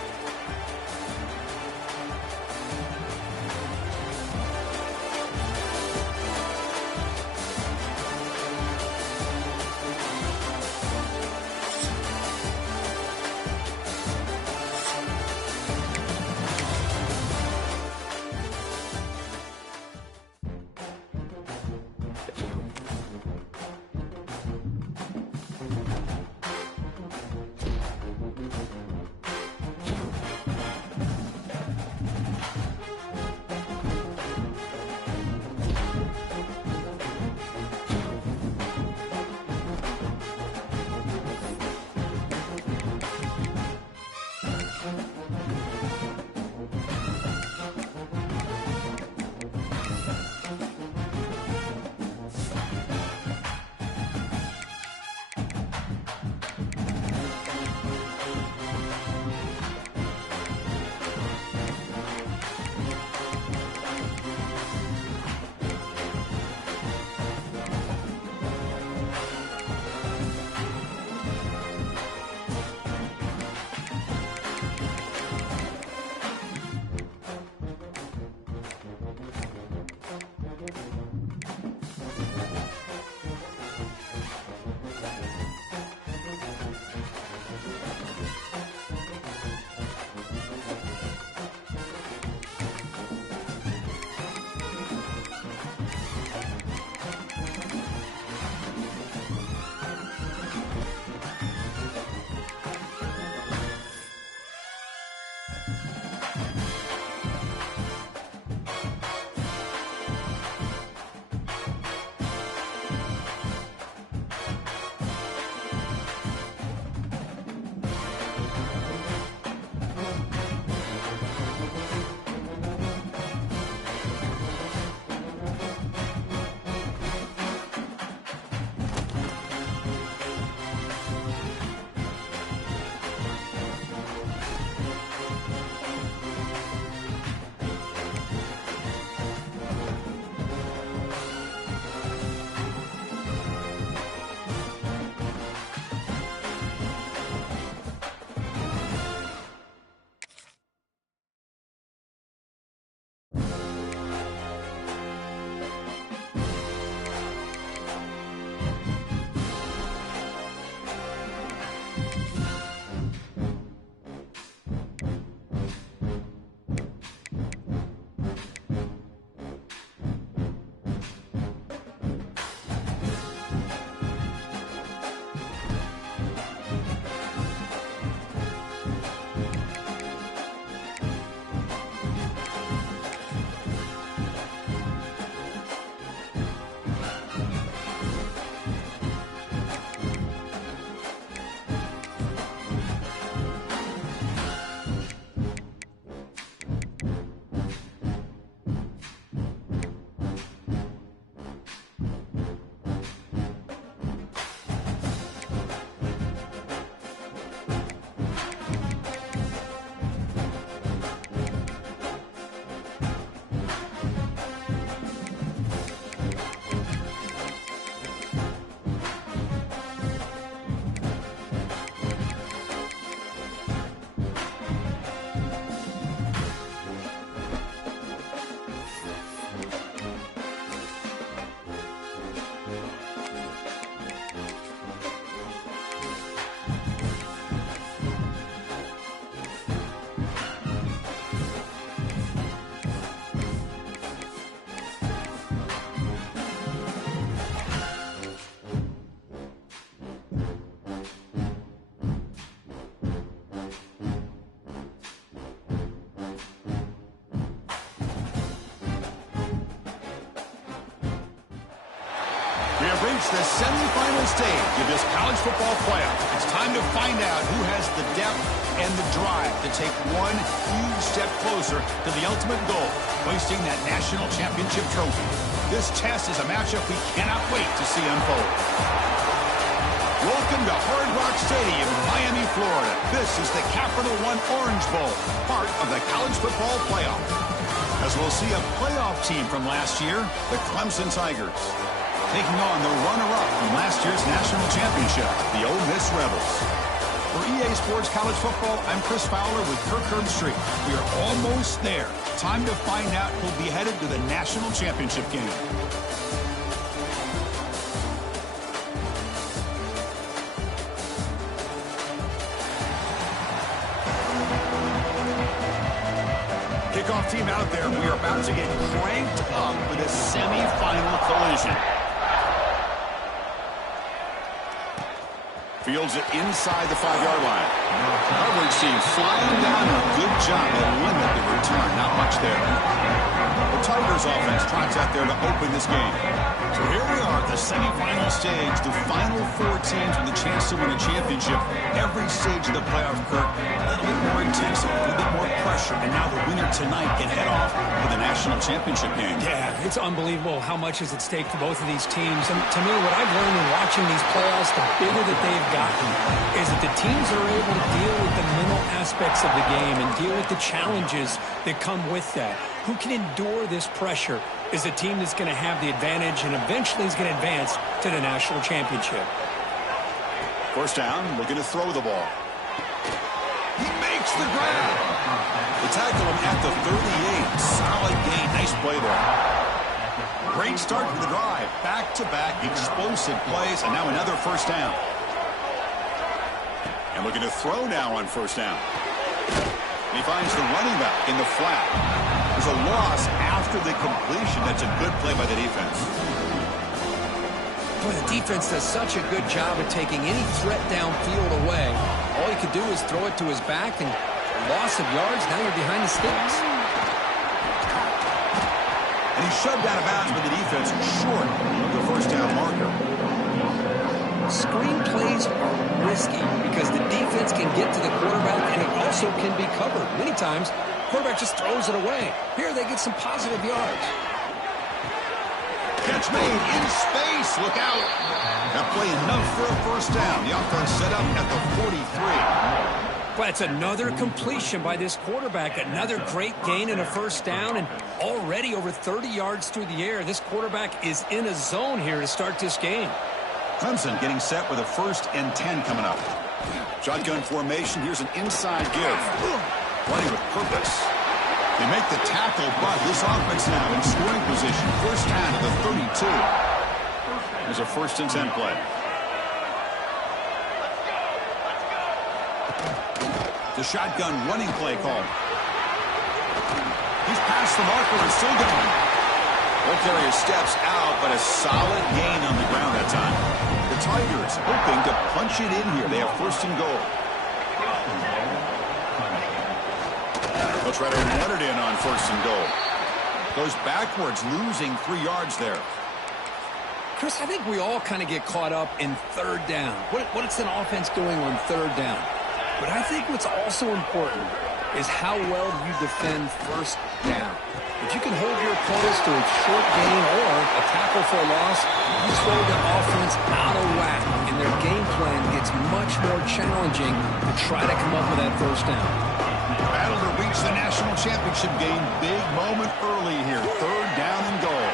reached the semifinal stage of this college football playoff. It's time to find out who has the depth and the drive to take one huge step closer to the ultimate goal, hoisting that national championship trophy. This test is a matchup we cannot wait to see unfold. Welcome to Hard Rock Stadium in Miami, Florida. This is the Capital One Orange Bowl, part of the college football playoff. As we'll see a playoff team from last year, the Clemson Tigers, taking on the runner-up from last year's national championship, the Ole Miss Rebels. For EA Sports College Football, I'm Chris Fowler with Kirk Herbstreit. We are almost there. Time to find out who'll be headed to the national championship game. Kickoff team out there. We are about to get cranked up for the semifinal collision. Fields it inside the 5-yard line. Coverage team flying down a good job to limit the return. Not much there. The Tigers offense trots out there to open this game. So here we are at the semifinal stage. The final 4 teams with a chance to win a championship. Every stage of the playoff, Kirk, a little bit more intensity, a little bit more pressure. And now the winner tonight can head off to the national championship game. Yeah, it's unbelievable how much is at stake for both of these teams. And to me, what I've learned in watching these playoffs, the bigger that they've gotten, is that the teams are able to deal with the mental aspects of the game and deal with the challenges that come with that. Who can endure this pressure is the team that's going to have the advantage and eventually is going to advance to the national championship. First down, looking to throw the ball. He makes the grab. They tackle him at the 38. Solid gain. Nice play there. Great start to the drive. Back-to-back explosive plays, and now another first down. And looking to throw now on first down. He finds the running back in the flat. There's a loss after the completion. That's a good play by the defense. Boy, the defense does such a good job of taking any threat downfield away. All he could do is throw it to his back, and loss of yards, now you're behind the sticks. And he's shoved out of bounds by the defense short of the first down marker. Screen plays are risky because the defense can get to the quarterback and it also can be covered. Many times, the quarterback just throws it away. Here they get some positive yards. Catch made in space. Look out. That play enough for a first down. The offense set up at the 43. But it's another completion by this quarterback. Another great gain and a first down, and already over 30 yards through the air. This quarterback is in a zone here to start this game. Clemson getting set with a 1st and 10 coming up. Shotgun formation. Here's an inside give. Running with purpose. They make the tackle, but this offense now in scoring position. First down to the 32. There's a 1st and 10 play. The shotgun running play call. He's past the marker and still going. Ball carrier steps out, but a solid gain on the ground that time. The Tigers hoping to punch it in here. They have 1st and goal. They'll try to run it in on 1st and goal. Goes backwards, losing 3 yards there. Chris, I think we all kind of get caught up in 3rd down. What's an offense doing on 3rd down? But I think what's also important is how well you defend 1st down. If you can hold your opponents to a short gain or a tackle for a loss, you throw the offense out of whack, and their game plan gets much more challenging to try to come up with that 1st down. Battle to reach the national championship game. Big moment early here. 3rd down and goal.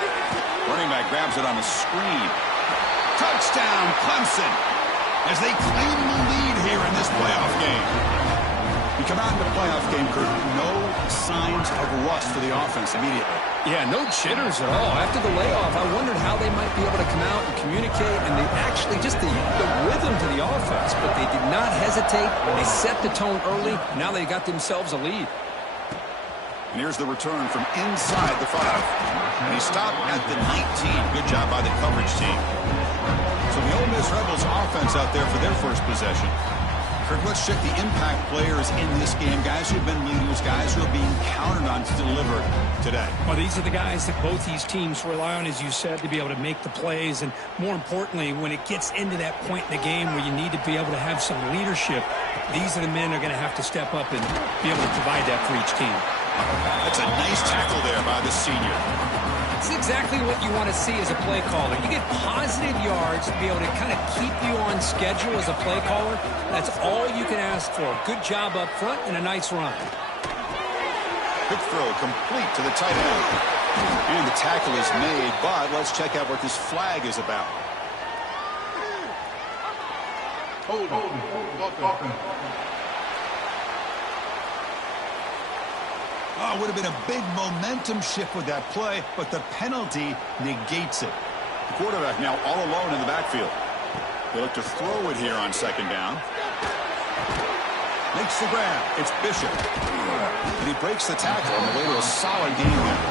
Running back grabs it on a screen. Touchdown, Clemson, as they claim the lead here in this playoff game. You come out in the playoff game, Kurt, no signs of rust for the offense immediately. Yeah, no jitters at all. After the layoff, I wondered how they might be able to come out and communicate, and they actually just the rhythm to the offense, but they did not hesitate. They set the tone early. Now they got themselves a lead. And here's the return from inside the 5. And he stopped at the 19. Good job by the coverage team. So the Ole Miss Rebels offense out there for their first possession. Kirk, let's check the impact players in this game. Guys who have been leaders, guys who are being counted on to deliver today. Well, these are the guys that both these teams rely on, as you said, to be able to make the plays. And more importantly, when it gets into that point in the game where you need to be able to have some leadership, these are the men who are going to have to step up and be able to provide that for each team. That's a nice tackle there by the senior. It's exactly what you want to see as a play caller. You get positive yards to be able to kind of keep you on schedule as a play caller. That's all you can ask for. Good job up front and a nice run. Quick throw complete to the tight end. And the tackle is made, but let's check out what this flag is about. Hold. Oh, it would have been a big momentum shift with that play, but the penalty negates it. The quarterback now all alone in the backfield. They look to throw it here on second down. Makes the grab. It's Bishop. And he breaks the tackle on the way to a solid game there.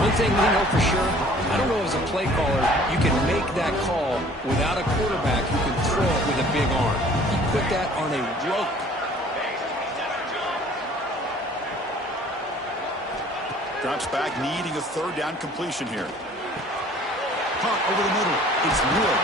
One thing we know for sure, I don't know as a play caller, you can make that call without a quarterback who can throw it with a big arm. He put that on a rope. Drops back, needing a third down completion here. Caught over the middle. It's Wood.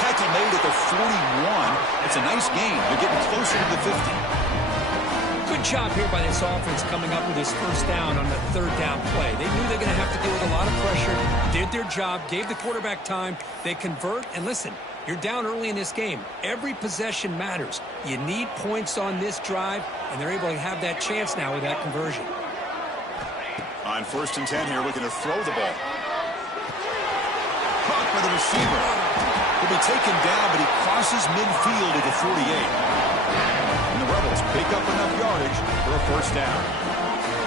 Tackle made at the 41. It's a nice gain. They're getting closer to the 50. Good job here by this offense coming up with his first down on the third down play. They knew they were going to have to deal with a lot of pressure, did their job, gave the quarterback time. They convert, and listen, you're down early in this game. Every possession matters. You need points on this drive, and they're able to have that chance now with that conversion. On 1st and 10 here, looking to throw the ball. Caught by the receiver. He'll be taken down, but he crosses midfield at the 48. And the Rebels pick up enough yardage for a first down.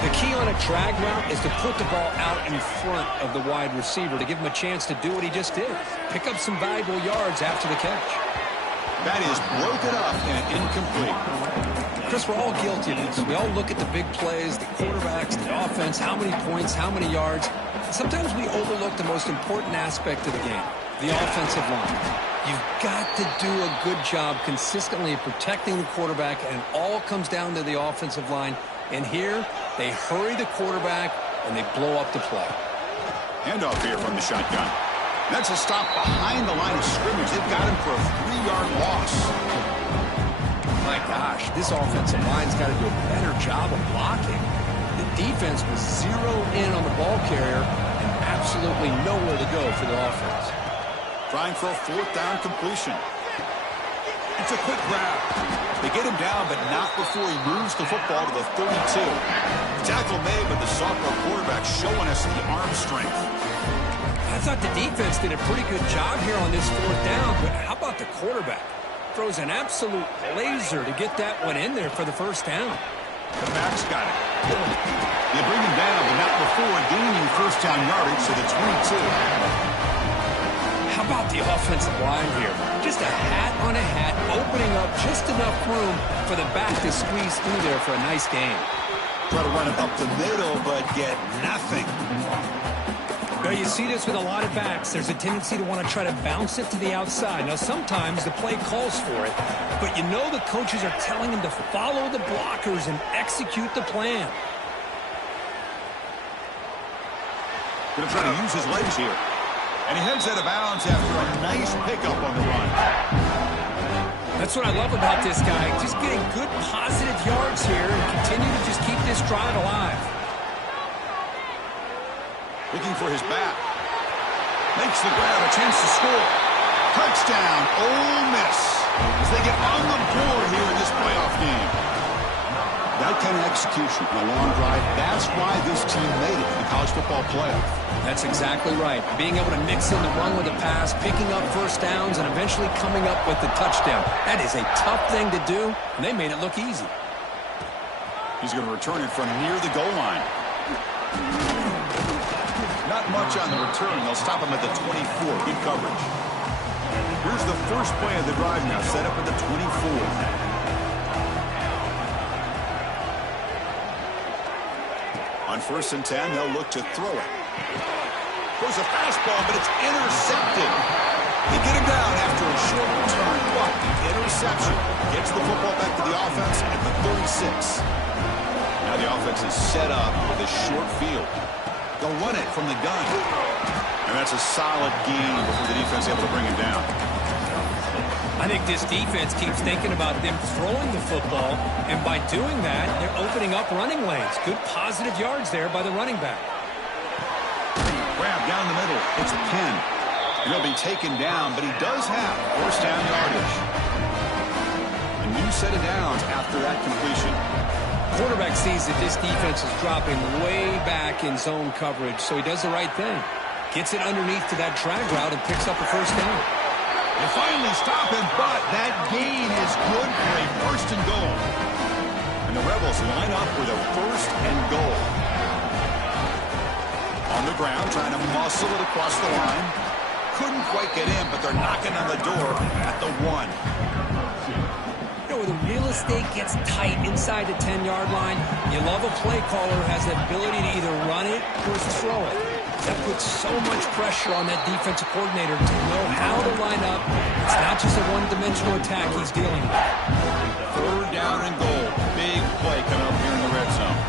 The key on a drag route is to put the ball out in front of the wide receiver to give him a chance to do what he just did. Pick up some valuable yards after the catch. That is broken up and incomplete. Chris, we're all guilty of this. We all look at the big plays, the quarterbacks, the offense, how many points, how many yards. Sometimes we overlook the most important aspect of the game, the offensive line. You've got to do a good job consistently of protecting the quarterback, and it all comes down to the offensive line. And here, they hurry the quarterback, and they blow up the play. Handoff here from the shotgun. That's a stop behind the line of scrimmage. They've got him for a 3-yard loss. My gosh, this offensive line's got to do a better job of blocking. The defense was zeroed in on the ball carrier and absolutely nowhere to go for the offense. Trying for a 4th down completion. It's a quick grab. They get him down, but not before he moves the football to the 32. Tackle made, but the sophomore quarterback showing us the arm strength. I thought the defense did a pretty good job here on this 4th down, but how about the quarterback? Throws an absolute laser to get that one in there for the first down. The back's got it. They bring him down, but not before gaining first down yardage to the 22. How about the offensive line here? Just a hat on a hat, opening up just enough room for the back to squeeze through there for a nice gain. Try to run it up the middle, but get nothing. Now, you see this with a lot of backs. There's a tendency to want to try to bounce it to the outside. Now, sometimes the play calls for it, but you know the coaches are telling him to follow the blockers and execute the plan. Going to try to use his legs here. And he heads out of bounds after a nice pickup on the run. That's what I love about this guy. Just getting good positive yards here and continue to just keep this drive alive. Looking for his bat. Makes the grab, a chance to score. Touchdown, Ole Miss. As they get on the board here in this playoff game. That kind of execution, a long drive, that's why this team made it in the college football playoff. That's exactly right. Being able to mix in the run with the pass, picking up first downs, and eventually coming up with the touchdown. That is a tough thing to do, and they made it look easy. He's going to return it from near the goal line. Not much on the return. They'll stop him at the 24. Good coverage. Here's the first play of the drive now, set up at the 24. On 1st and 10, they'll look to throw it. Goes a fastball, but it's intercepted. They get him down after a short return, but the interception gets the football back to the offense at the 36. Now the offense is set up with a short field. They'll run it from the gun. And that's a solid gain before the defense is able to bring him down. I think this defense keeps thinking about them throwing the football, and by doing that, they're opening up running lanes. Good positive yards there by the running back. Grab down the middle. It's Penn. He'll be taken down, but he does have first down yardage. A new set of downs after that completion. Quarterback sees that this defense is dropping way back in zone coverage, so he does the right thing. Gets it underneath to that drag route and picks up a first down. They finally stop him, but that gain is good for a first and goal. And the Rebels line up with a first and goal. On the ground, trying to muscle it across the line. Couldn't quite get in, but they're knocking on the door at the 1. You know, where the real estate gets tight inside the 10-yard line, you love a play caller who has the ability to either run it or throw it. That puts so much pressure on that defensive coordinator to know how to line up. It's not just a one-dimensional attack he's dealing with. Third down and goal. Big play coming up here in the red zone.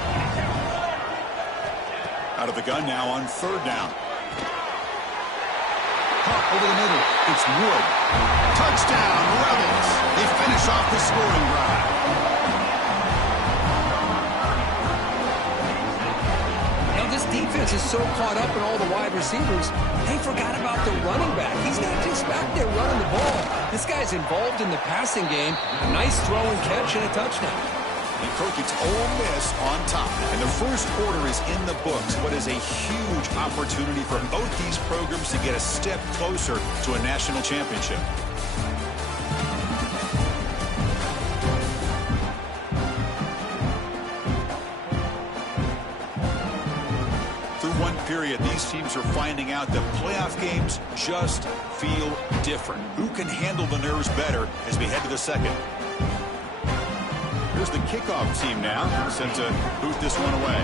Out of the gun now on third down. Caught over the middle. It's Wood. Touchdown, Rebels. They finish off the scoring drive. Now this defense is so caught up in all the wide receivers, they forgot about the running back. He's not just back there running the ball. This guy's involved in the passing game. A nice throw and catch and a touchdown. And Kirk, it's Ole Miss on top. And the first quarter is in the books. What is a huge opportunity for both these programs to get a step closer to a national championship. Through one period, these teams are finding out that playoff games just feel different. Who can handle the nerves better as we head to the second? Here's the kickoff team now, set to boot this one away.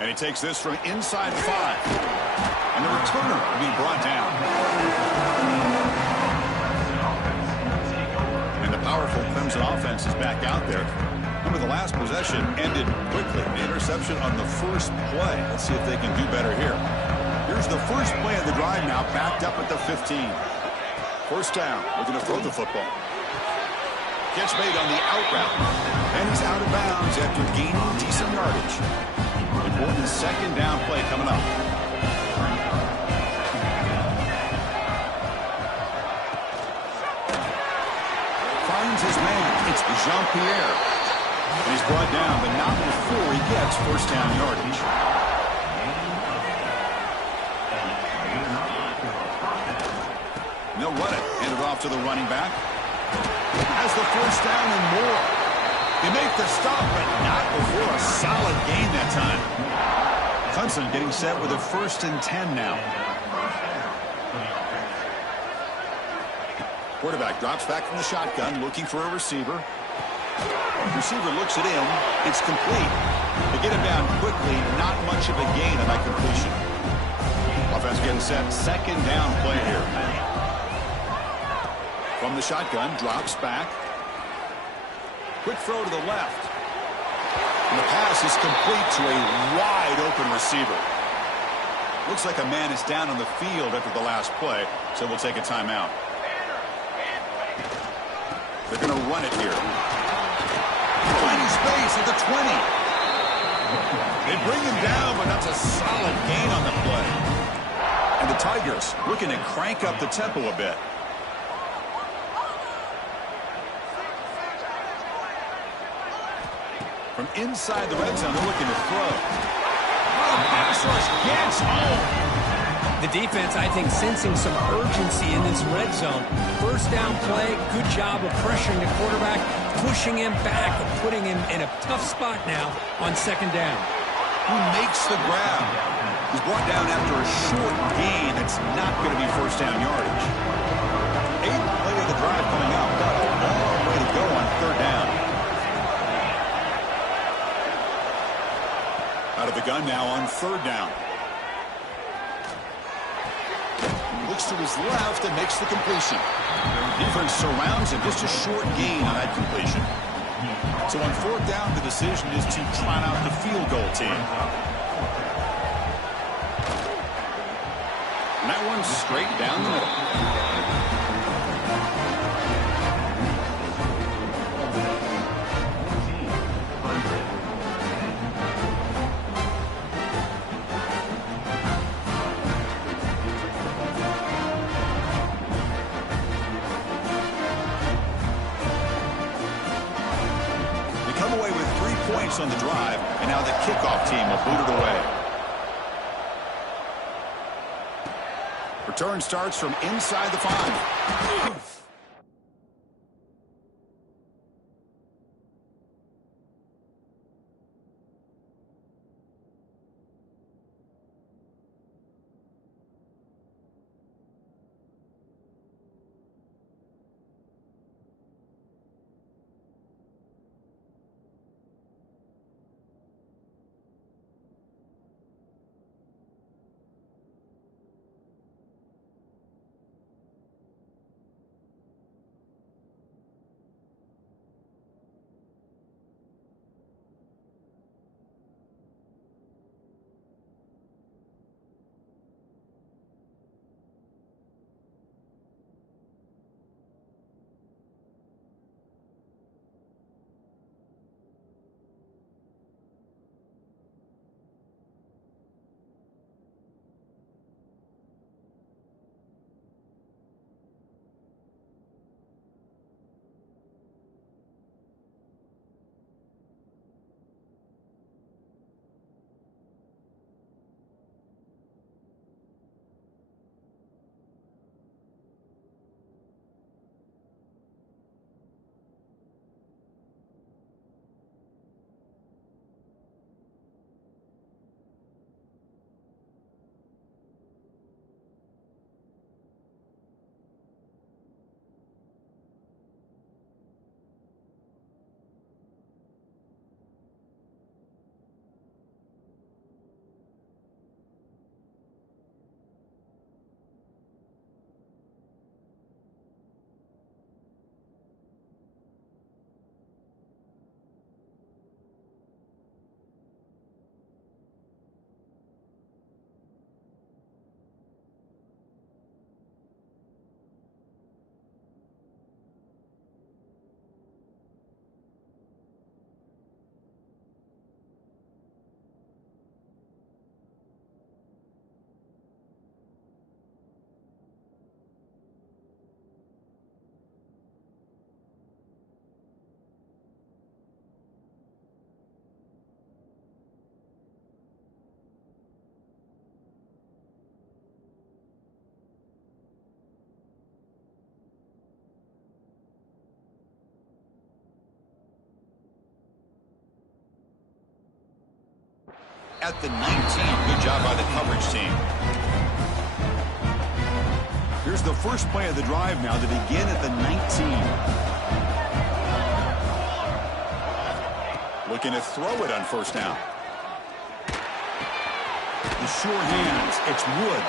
And he takes this from inside 5. And the returner will be brought down. And the powerful Clemson offense is back out there. Remember, the last possession ended quickly. The interception on the first play. Let's see if they can do better here. Here's the first play of the drive now, backed up at the 15. First down, looking to throw the football. Catch made on the out route. And he's out of bounds after gaining decent yardage. Important second down play coming up. Finds his man. It's Jean-Pierre. And he's brought down, but not before he gets first down yardage. They'll run it. Hand it off to the running back. Has the first down and more. They make the stop, but not before a solid gain that time. Clemson getting set with a 1st and 10 now. Quarterback drops back from the shotgun, looking for a receiver. Receiver looks at him. It's complete. They get him down quickly. Not much of a gain on that completion. Offense getting set. Second down play here. From the shotgun, drops back. Quick throw to the left. And the pass is complete to a wide-open receiver. Looks like a man is down on the field after the last play, so we'll take a timeout. They're going to run it here. Finding space at the 20. They bring him down, but that's a solid gain on the play. And the Tigers looking to crank up the tempo a bit. From inside the red zone, they're looking to throw. Oh, pass rush gets home. The defense, I think, sensing some urgency in this red zone. First down play, good job of pressuring the quarterback, pushing him back and putting him in a tough spot now on second down. He makes the grab. He's brought down after a short gain. That's not going to be first down yardage. 8th play of the drive coming up, but a long way to go on third down. Out of the gun now on 3rd down. Looks to his left and makes the completion. Defense surrounds him. Just a short gain on that completion. So on 4th down, the decision is to trot out the field goal team. And that one's straight down the middle. On the drive, and now the kickoff team will boot it away. Return starts from inside the 5. At the 19. Good job by the coverage team. Here's the first play of the drive now to begin at the 19. Looking to throw it on 1st down. The sure hands. It's Wood.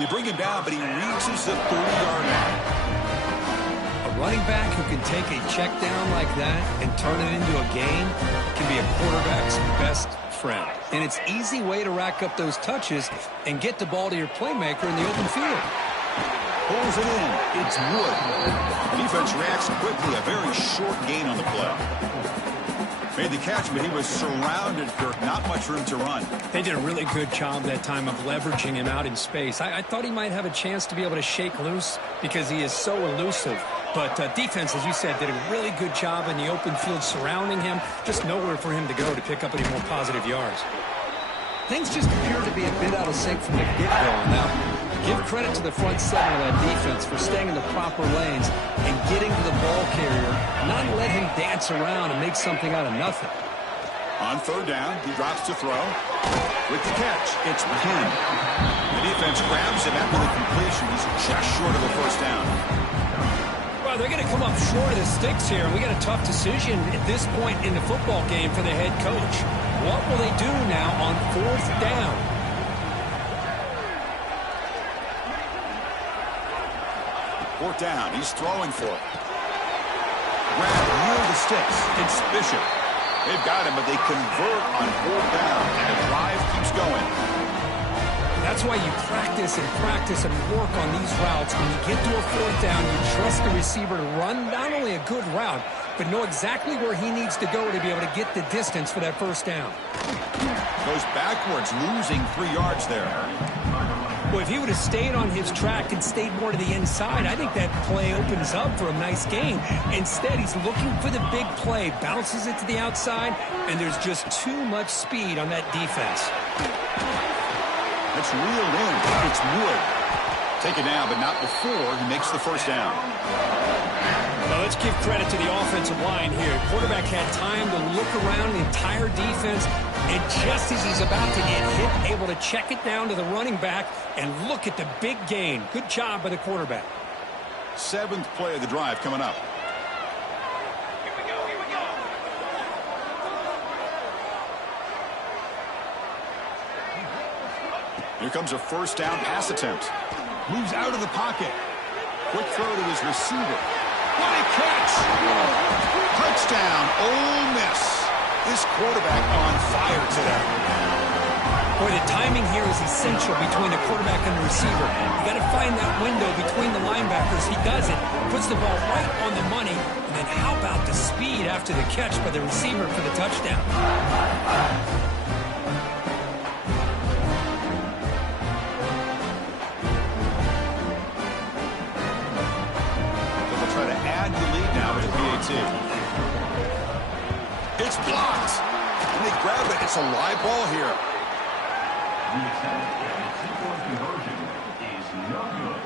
They bring him down, but he reaches the 30-yard line. A running back who can take a check down like that and turn it into a gain can be a quarterback's best friend. And it's an easy way to rack up those touches and get the ball to your playmaker in the open field. Pulls it in. It's Wood. The defense reacts quickly. A very short gain on the play. Made the catch, but he was surrounded, Kirk. Not much room to run. They did a really good job that time of leveraging him out in space. I thought he might have a chance to be able to shake loose because he is so elusive. But defense, as you said, did a really good job in the open field surrounding him. Just nowhere for him to go to pick up any more positive yards. Things just appear to be a bit out of sync from the get-go. Now, give credit to the front seven of that defense for staying in the proper lanes and getting to the ball carrier, not let him dance around and make something out of nothing. On 3rd down, he drops to throw. With the catch, it's Penn. The defense grabs him after the completion. He's just short of a 1st down. Well, they're going to come up short of the sticks here. We got a tough decision at this point in the football game for the head coach. What will they do now on 4th down? Fourth down. He's throwing for it. Grab near the sticks. It's Bishop. They've got him, but they convert on 4th down, and the drive keeps going. That's why you practice and work on these routes. When you get to a 4th down, you trust the receiver to run not only a good route, but know exactly where he needs to go to be able to get the distance for that 1st down. Goes backwards, losing 3 yards there. Well, if he would have stayed on his track and stayed more to the inside, I think that play opens up for a nice gain. Instead, he's looking for the big play, bounces it to the outside, and there's just too much speed on that defense. It's reeled in. It's Wood. Take it now, but not before he makes the 1st down. Well, let's give credit to the offensive line here. Quarterback had time to look around the entire defense, and just as he's about to get hit, able to check it down to the running back, and look at the big gain. Good job by the quarterback. 7th play of the drive coming up. Here comes a 1st down pass attempt. Moves out of the pocket. Quick throw to his receiver. What a catch! Touchdown, Ole Miss. This quarterback on fire today. Boy, the timing here is essential between the quarterback and the receiver. You got to find that window between the linebackers. He does it, puts the ball right on the money, and then how about the speed after the catch by the receiver for the touchdown? It's blocked. And they grab it. It's a live ball here. The attempt at a 2-point conversion is no good.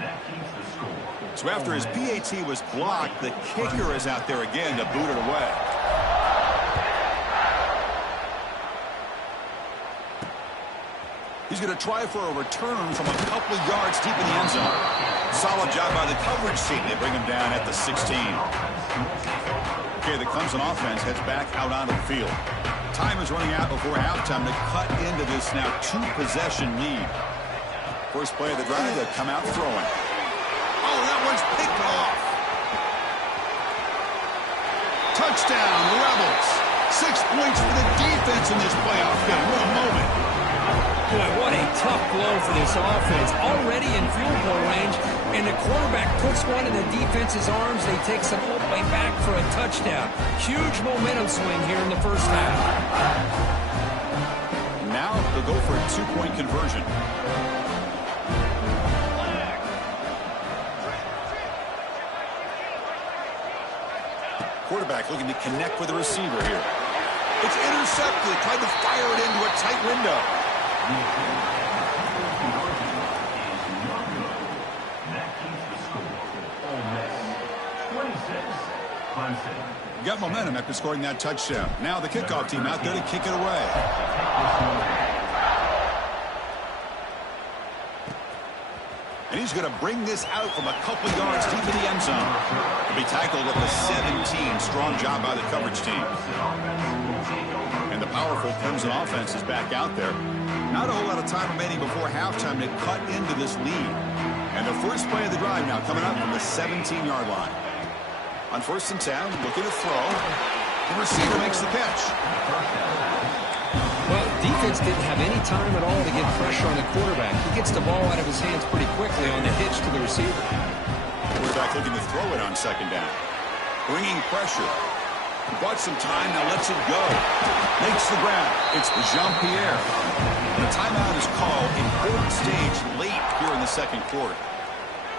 That keeps the score. So after his PAT was blocked, the kicker is out there again to boot it away. He's going to try for a return from a couple of yards deep in the end zone. Solid job by the coverage team. They bring him down at the 16. Okay, the Clemson offense heads back out onto the field. Time is running out before halftime to cut into this now 2-possession lead. First play of the drive, they come out throwing. Oh, that one's picked off. Touchdown, Rebels. 6 points for the defense in this playoff game. What a moment. Boy, what a tough blow for this offense. Already in field goal range, and the quarterback puts one in the defense's arms. They take some all the way back for a touchdown. Huge momentum swing here in the 1st half. Now they'll go for a 2-point conversion. Quarterback looking to connect with the receiver here. It's intercepted. Tried to fire it into a tight window. The attempt at a 2-point conversion is no good. That keeps the score. Ole Miss 26, Clemson. Got momentum after scoring that touchdown. Now the kickoff team out there to kick it away. And he's going to bring this out from a couple yards deep in the end zone. He'll be tackled at the 17. Strong job by the coverage team. And the powerful Clemson offense is back out there. Not a whole lot of time remaining before halftime to cut into this lead. And the first play of the drive now coming up from the 17-yard line. On 1st and 10, looking to throw. The receiver makes the catch. Well, defense didn't have any time at all to get pressure on the quarterback. He gets the ball out of his hands pretty quickly on the hitch to the receiver. Quarterback looking to throw it on 2nd down. Bringing pressure. Bought some time, now lets it go. Makes the grab. It's Jean-Pierre. And a timeout is called. Important stage late here in the 2nd quarter.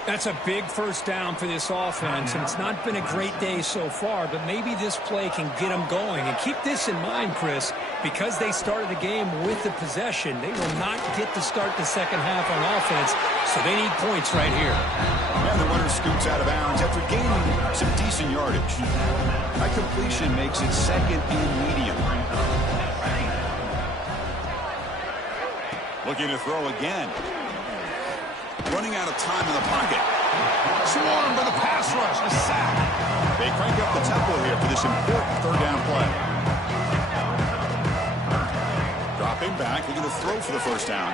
That's a big 1st down for this offense, and it's not been a great day so far, but maybe this play can get them going. And keep this in mind, Chris, because they started the game with the possession, they will not get to start the 2nd half on offense, so they need points right here. And the runner scoots out of bounds after gaining some decent yardage. That completion makes it 2nd and medium. Looking to throw again. Running out of time in the pocket. Swarmed by the pass rush. A sack. They crank up the tempo here for this important third down play. Dropping back, looking to throw for the first down.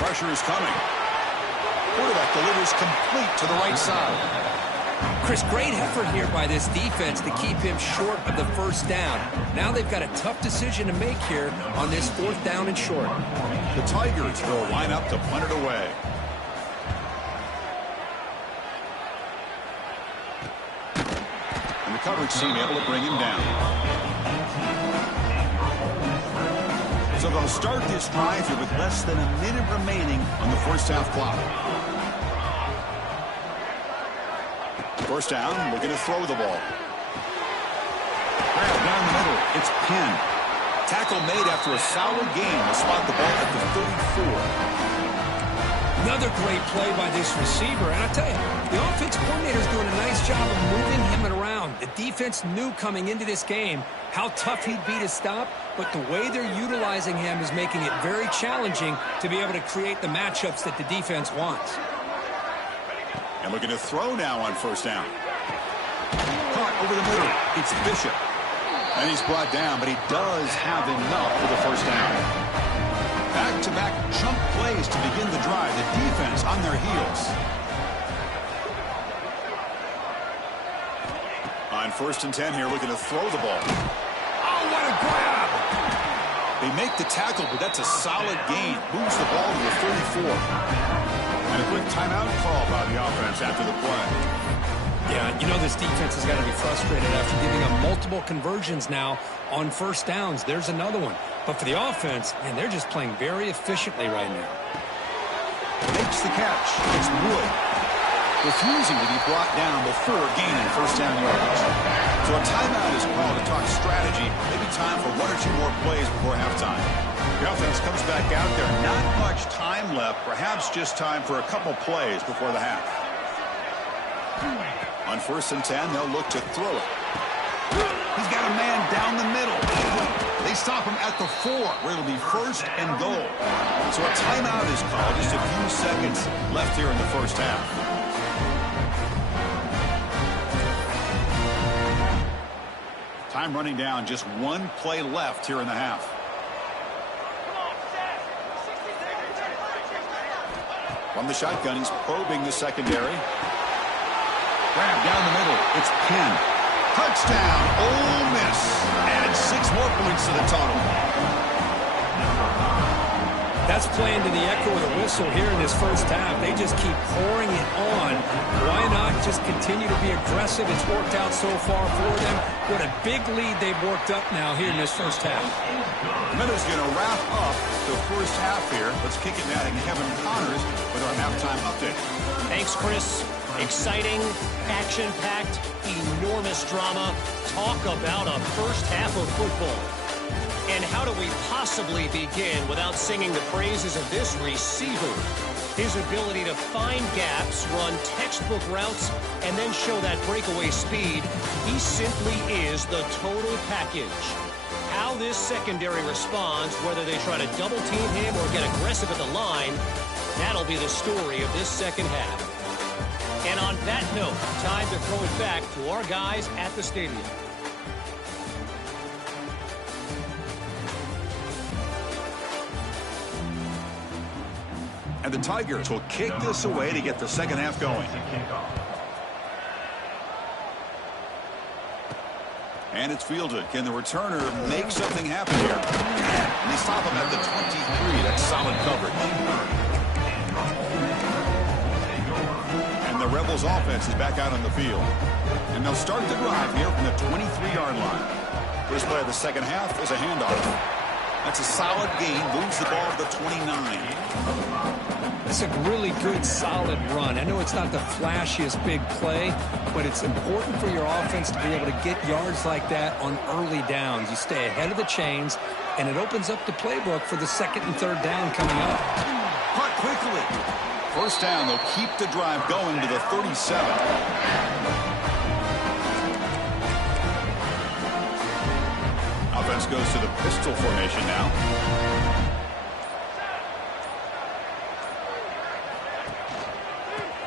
Pressure is coming. Quarterback delivers complete to the right side. Chris, great effort here by this defense to keep him short of the first down. Now they've got a tough decision to make here on this fourth down and short. The Tigers will line up to punt it away. And the coverage team able to bring him down. So they'll start this drive here with less than a minute remaining on the first half clock. First down, looking to throw the ball. Grab down the middle. It's Penn. Tackle made after a solid gain to spot the ball at the 34. Another great play by this receiver. And I tell you, the offense coordinator is doing a nice job of moving him around. The defense knew coming into this game how tough he'd be to stop, but the way they're utilizing him is making it very challenging to be able to create the matchups that the defense wants. And looking to throw now on first down. Caught over the middle. It's Bishop. And he's brought down, but he does have enough for the first down. Back-to-back chunk plays to begin the drive. The defense on their heels. On 1st and 10 here, looking to throw the ball. Oh, what a grab! They make the tackle, but that's a solid gain. Moves the ball to the 34. And a quick timeout call by the offense after the play. Yeah, you know this defense has got to be frustrated after giving up multiple conversions now on first downs. There's another one. But for the offense, man, they're just playing very efficiently right now. Makes the catch. It's Wood. Refusing to be brought down before gaining first down yards. So a timeout is called to talk strategy. Maybe time for 1 or 2 more plays before halftime. The offense comes back out there. Not much time left. Perhaps just time for a couple plays before the half. On 1st and 10, they'll look to throw it. He's got a man down the middle. They stop him at the 4, where it'll be 1st and goal. So a timeout is called. Just a few seconds left here in the first half. Time running down. Just 1 play left here in the half. From the shotgun, he's probing the secondary. Grab down the middle. It's Penn. Touchdown, Ole Miss. Adds 6 more points to the total. That's playing to the echo of the whistle here in this first half. They just keep pouring it on. Why not just continue to be aggressive? It's worked out so far for them. What a big lead they've worked up now here in this first half. Minutes going to wrap up the first half here. Let's kick it now to Kevin Connors with our halftime update. Thanks, Chris. Exciting, action-packed, enormous drama. Talk about a first half of football. And how do we possibly begin without singing the praises of this receiver? His ability to find gaps, run textbook routes, and then show that breakaway speed. He simply is the total package. How this secondary responds, whether they try to double-team him or get aggressive at the line, that'll be the story of this second half. And on that note, time to throw it back to our guys at the stadium. And the Tigers will kick this away to get the second half going. And it's fielded. Can the returner make something happen here? And they stop him at the 23. That's solid coverage. And the Rebels offense is back out on the field. And they'll start the drive here from the 23-yard line. First play of the second half is a handoff. That's a solid gain. Moves the ball to the 29. It's a really good, solid run. I know it's not the flashiest big play, but it's important for your offense to be able to get yards like that on early downs. You stay ahead of the chains, and it opens up the playbook for the second and third down coming up. Caught quickly. First down, they'll keep the drive going to the 37. Offense goes to the pistol formation now.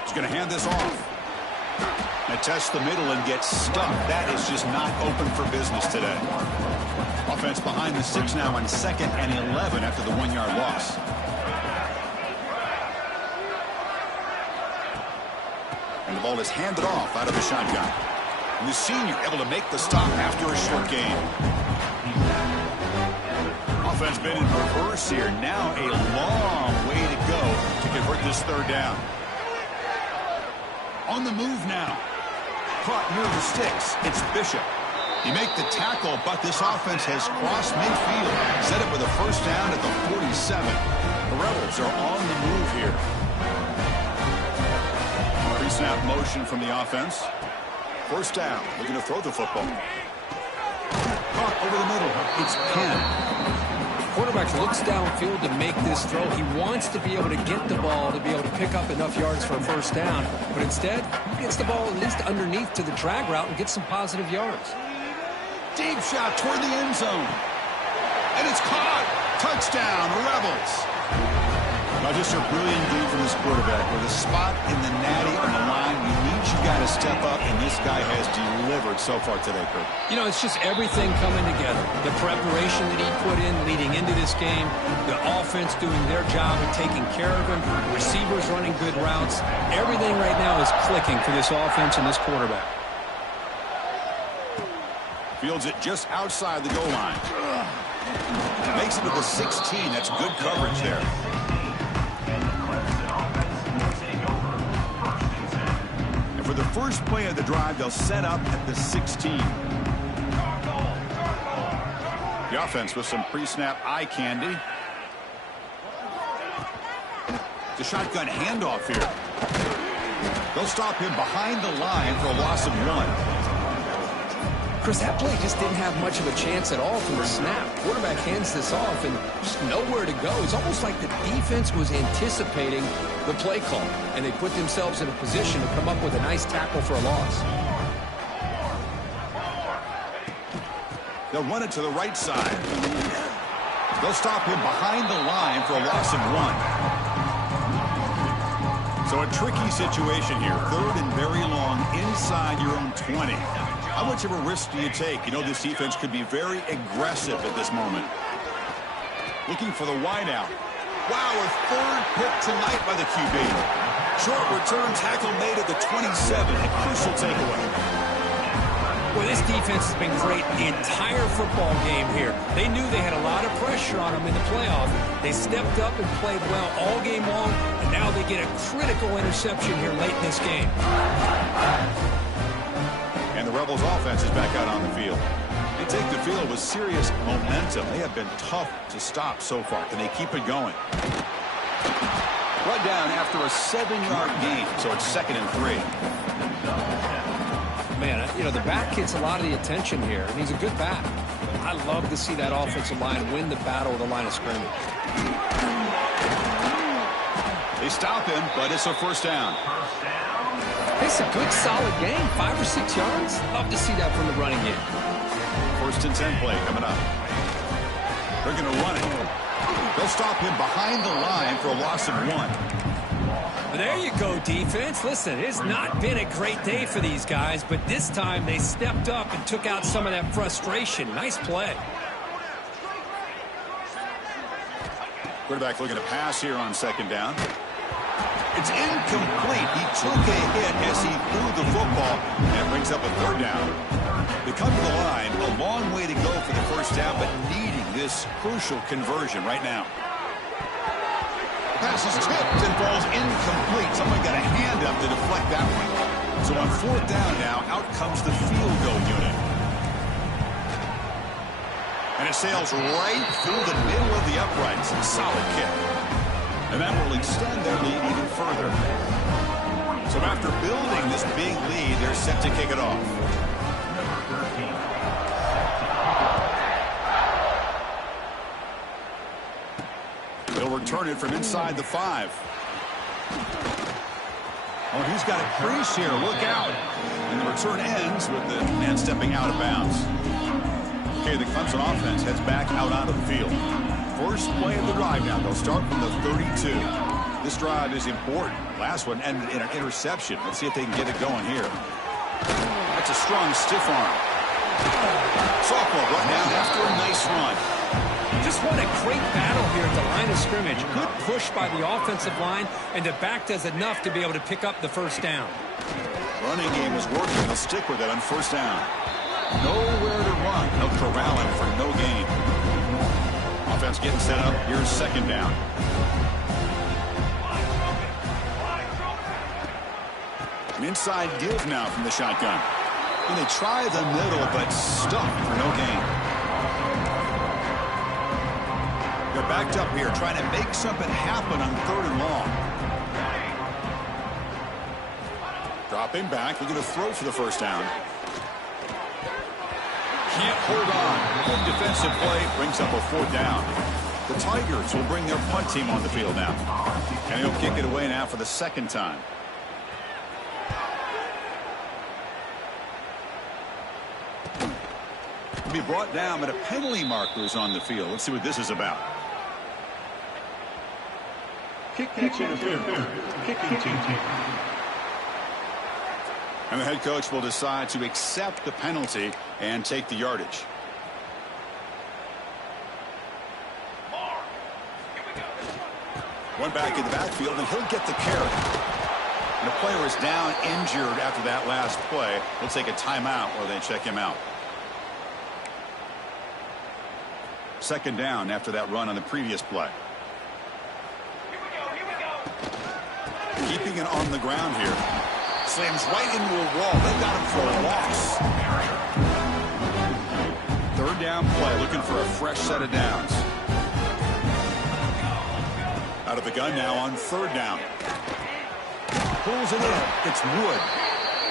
He's going to hand this off. And test the middle and get stuck. That is just not open for business today. Offense behind the 6 now on 2nd and 11 after the 1-yard loss. And the ball is handed off out of the shotgun. And the senior able to make the stop after a short gain. Offense been in reverse here. Now a long way to go to convert this 3rd down. On the move now. Caught near the sticks. It's Bishop. He make the tackle, but this offense has crossed midfield. Set up with a 1st down at the 47. The Rebels are on the move here. Pre-snap motion from the offense. 1st down. Looking to throw the football. Caught over the middle. It's Penn. Quarterback looks downfield to make this throw. He wants to be able to get the ball to be able to pick up enough yards for a 1st down. But instead, he gets the ball at least underneath to the drag route and gets some positive yards. Deep shot toward the end zone. And it's caught. Touchdown, Rebels. Now just a brilliant game from this quarterback. With a spot in the natty on the line, you need you got to step up, and this guy has delivered so far today, Kurt. You know, it's just everything coming together. The preparation that he put in leading into this game, the offense doing their job of taking care of him, receivers running good routes. Everything right now is clicking for this offense and this quarterback. Fields it just outside the goal line. Makes it to the 16. That's good coverage there. And for the first play of the drive, they'll set up at the 16. The offense with some pre-snap eye candy. The shotgun handoff here. They'll stop him behind the line for a loss of 1. Chris, that play just didn't have much of a chance at all from the snap. Quarterback hands this off and just nowhere to go. It's almost like the defense was anticipating the play call, and they put themselves in a position to come up with a nice tackle for a loss. They'll run it to the right side. They'll stop him behind the line for a loss of 1. So a tricky situation here. 3rd and very long inside your own 20. How much of a risk do you take? You know, this defense could be very aggressive at this moment. Looking for the wideout. Wow, a 3rd pick tonight by the QB. Short return tackle made at the 27. A crucial takeaway. Well, this defense has been great the entire football game here. They knew they had a lot of pressure on them in the playoff. They stepped up and played well all game long, and now they get a critical interception here late in this game. And the Rebels offense is back out on the field. They take the field with serious momentum. They have been tough to stop so far. Can they keep it going? Run down after a 7-yard gain, so it's 2nd and 3. Man, you know, the back gets a lot of the attention here, and he's a good back. I love to see that offensive line win the battle of the line of scrimmage. They stop him, but it's a 1st down. It's a good, solid game. 5 or 6 yards. Love to see that from the running game. 1st and 10 play coming up. They're going to run it. They'll stop him behind the line for a loss of 1. Well, there you go, defense. Listen, it's not been a great day for these guys, but this time they stepped up and took out some of that frustration. Nice play. Quarterback looking to pass here on 2nd down. It's incomplete. He took a hit as he threw the football, and it brings up a 3rd down. They come to the line, a long way to go for the 1st down, but needing this crucial conversion right now. Pass is tipped and falls incomplete. Someone got a hand up to deflect that one. So on 4th down now, out comes the field goal unit. And it sails right through the middle of the uprights. Solid kick. And that will extend their lead even further. So after building this big lead, they're set to kick it off. They'll return it from inside the 5. Oh, he's got a crease here. Look out. And the return ends with the man stepping out of bounds. Okay, the Clemson offense heads back out onto the field. First play of the drive now. They'll start from the 32. This drive is important. Last one ended in an interception. Let's see if they can get it going here. That's a strong stiff arm. Softball brought down after a nice run. Just what a great battle here at the line of scrimmage. Good push by the offensive line, and the back does enough to be able to pick up the first down. Running game is working. They'll stick with it on first down. Nowhere to run. They'll corral him for no gain. Offense getting set up. Here's second down. An inside give now from the shotgun. And they try the middle, but stuck for no gain. They're backed up here, trying to make something happen on 3rd and long. Dropping back, looking to throw for the first down. Can't hold on. Good defensive play brings up a 4th down. The Tigers will bring their punt team on the field now. And he'll kick it away now for the 2nd time. Be brought down, but a penalty marker is on the field. Let's see what this is about. Kicking team. And the head coach will decide to accept the penalty and take the yardage. One back in the backfield, and he'll get the carry. And the player is down injured after that last play. We'll take a timeout while they check him out. 2nd down after that run on the previous play. Keeping it on the ground here. Slams right into a wall. They got him for a loss. 3rd down play, looking for a fresh set of downs. Out of the gun now on 3rd down. Pulls it in. It's Wood.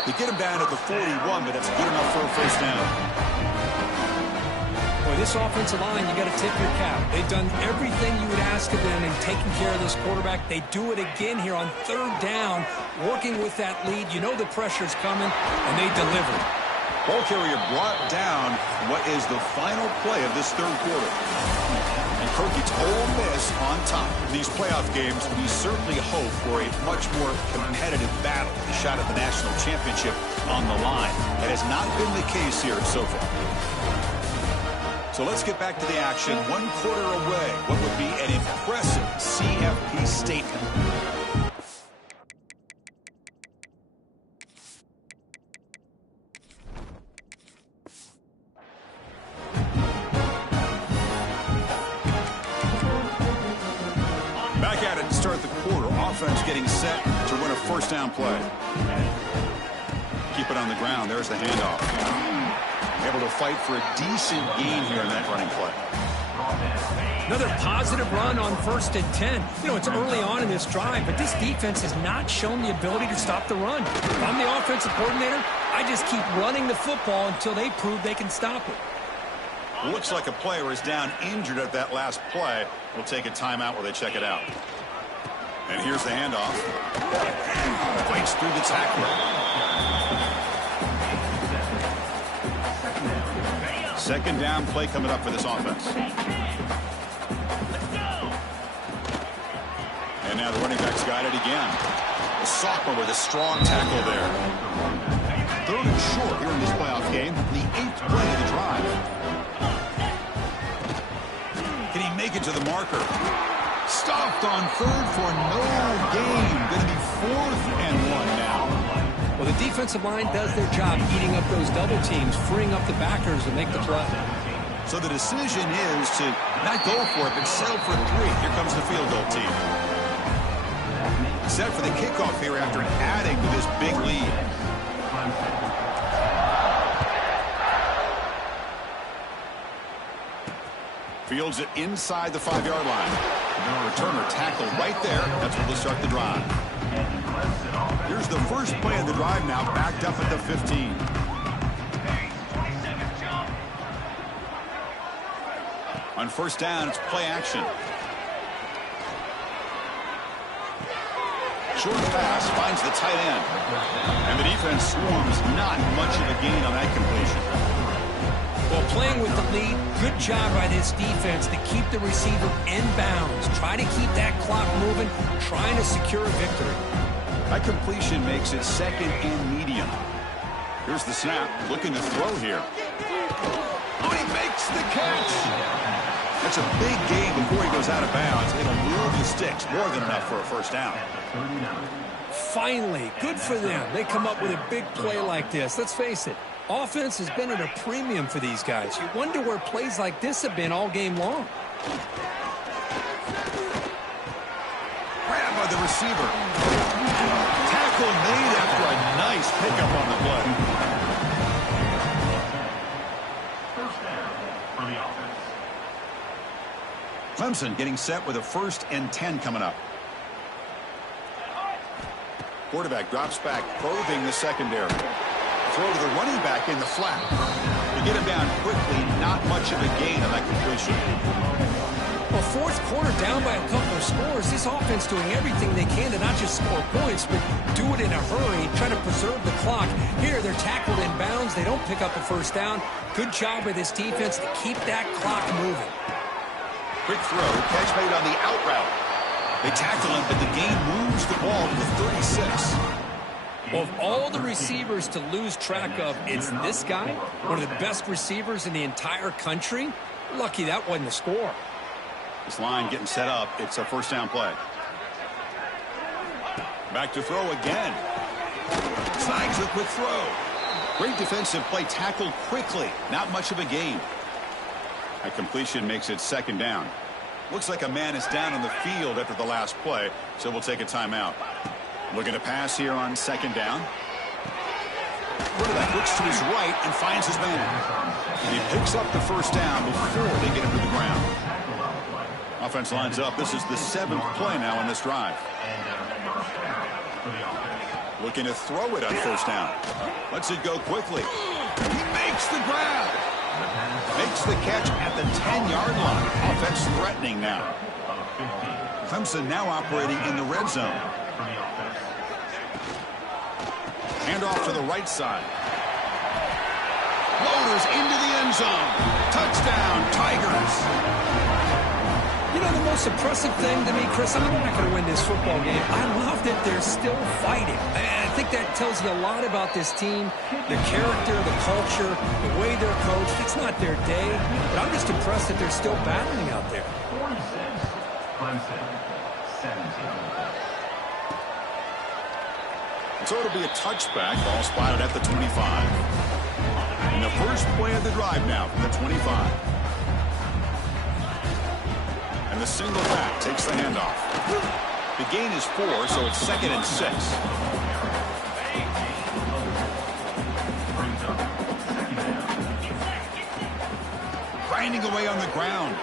They get him down at the 41, but it's good enough for a first down. Boy, this offensive line, you got to tip your cap. They've done everything you would ask of them in taking care of this quarterback. They do it again here on 3rd down, working with that lead. You know the pressure's coming, and they deliver. Ball carrier brought down what is the final play of this 3rd quarter. And Kirk gets Ole Miss on top. In these playoff games, we certainly hope for a much more competitive battle. A shot at the national championship on the line. That has not been the case here so far. So let's get back to the action. 1 quarter away. What would be an impressive CFP statement? Back at it to start the quarter. Offense getting set to run a first down play. Keep it on the ground. There's the handoff. Able to fight for a decent gain here in that running play. Another positive run on 1st and 10. You know, it's early on in this drive, but this defense has not shown the ability to stop the run. If I'm the offensive coordinator, I just keep running the football until they prove they can stop it. Looks like a player is down injured at that last play. We'll take a timeout while they check it out. And here's the handoff. Fights through the tackler. 2nd down play coming up for this offense. And now the running back's got it again. The sophomore with a strong tackle there. 3rd and short here in this playoff game. The 8th play of the drive. Can he make it to the marker? Stopped on 3rd for no gain. Going to be 4th and 1 now. Well, the defensive line does their job eating up those double teams, freeing up the backers to make the play. So the decision is to not go for it, but settle for 3. Here comes the field goal team. Set for the kickoff here after adding to this big lead. Fields it inside the 5-yard line. Returner tackle right there. That's where they'll start the drive. Here's the first play of the drive now, backed up at the 15. On first down, it's play action. Short pass finds the tight end. And the defense swarms, not much of a gain on that completion. Well, playing with the lead, good job by this defense to keep the receiver in bounds. Try to keep that clock moving, trying to secure a victory. That completion makes it second and medium. Here's the snap, looking to throw here. Oh, he makes the catch. That's a big gain before he goes out of bounds. It'll move the sticks, more than enough for a first down. Finally, good for them. They come up with a big play like this. Let's face it, offense has been at a premium for these guys. You wonder where plays like this have been all game long. Grabbed by the receiver. Tackle made after a nice pickup on the play. First down for the offense. Clemson getting set with a 1st and 10 coming up. Quarterback drops back, probing the secondary. Throw to the running back in the flat. To get him down quickly, not much of a gain on that completion. Well, fourth quarter down by a couple of scores. This offense doing everything they can to not just score points, but do it in a hurry, try to preserve the clock. Here, they're tackled in bounds. They don't pick up a first down. Good job by this defense to keep that clock moving. Quick throw, catch made on the out route. They tackle him, but the gain moves the ball to the 36. Well, of all the receivers to lose track of, it's this guy, one of the best receivers in the entire country. Lucky that wasn't the score. This line getting set up. It's a first down play. Back to throw again. Snags a quick throw. Great defensive play, tackled quickly. Not much of a gain. That completion makes it second down. Looks like a man is down on the field after the last play, so we'll take a timeout. Looking to pass here on second down. Quarterback looks to his right and finds his man. And he picks up the first down before they get him to the ground. Offense lines up. This is the 7th play now in this drive. Looking to throw it on first down. Lets it go quickly. He makes the grab. Makes the catch at the 10-yard line. Offense threatening now. Clemson now operating in the red zone. Handoff to the right side. Loaders into the end zone. Touchdown, Tigers. You know, the most impressive thing to me, Chris, I mean, they're not going to win this football game. I love that they're still fighting. I think that tells you a lot about this team, the character, the culture, the way they're coached. It's not their day, but I'm just impressed that they're still battling out there. 46, Clemson, 17. So it'll be a touchback. Ball spotted at the 25. And the first play of the drive now from the 25. And the single back takes the handoff. The gain is 4, so it's 2nd and 6. Grinding away on the ground.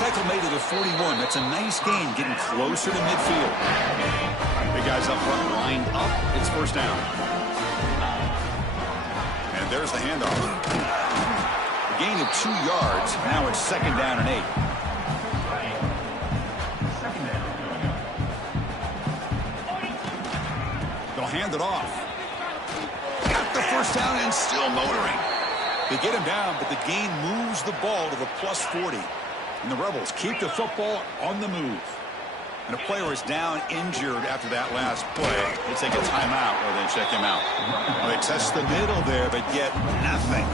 Tackle made to the 41. That's a nice gain, getting closer to midfield. Big guys up front, lined up. It's first down. And there's the handoff. A gain of 2 yards. Now it's 2nd down and 8. They'll hand it off. Got the first down and still motoring. They get him down, but the gain moves the ball to the plus 40. And the Rebels keep the football on the move. And a player is down injured after that last play. They take a timeout or they check him out. Well, they test the middle there, but get nothing.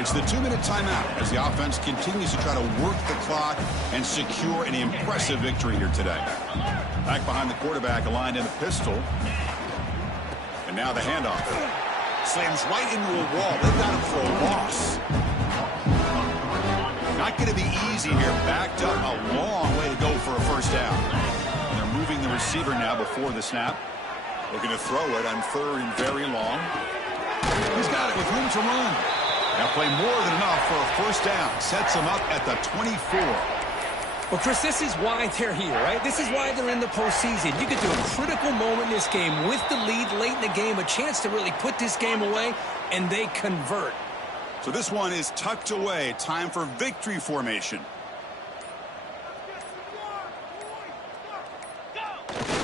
It's the 2-minute timeout as the offense continues to try to work the clock and secure an impressive victory here today. Back behind the quarterback, aligned in the pistol. And now the handoff. Slams right into a wall. They've got him for a loss. Not going to be easy here. Backed up a long way to go for a first down. And they're moving the receiver now before the snap. Looking to throw it on 3rd and very long. He's got it with room to run. Now play more than enough for a first down. Sets him up at the 24. Well, Chris, this is why they're here, right? This is why they're in the postseason. You get to a critical moment in this game with the lead late in the game, a chance to really put this game away, and they convert. So this one is tucked away. Time for victory formation.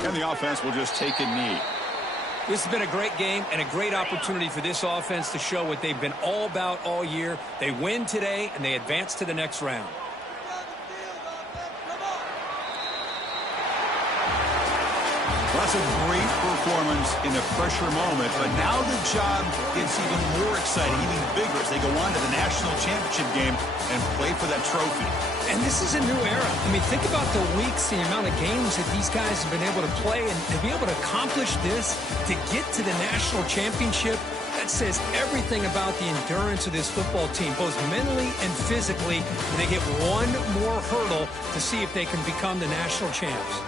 And the offense will just take a knee. This has been a great game and a great opportunity for this offense to show what they've been all about all year. They win today, and they advance to the next round. Well, that's a great performance in a pressure moment, but now the job gets even more exciting, even bigger as they go on to the national championship game and play for that trophy. And this is a new era. I mean, think about the weeks, the amount of games that these guys have been able to play, and to be able to accomplish this, to get to the national championship, that says everything about the endurance of this football team, both mentally and physically. And they get one more hurdle to see if they can become the national champs.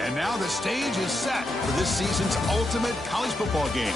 And now the stage is set for this season's ultimate college football game.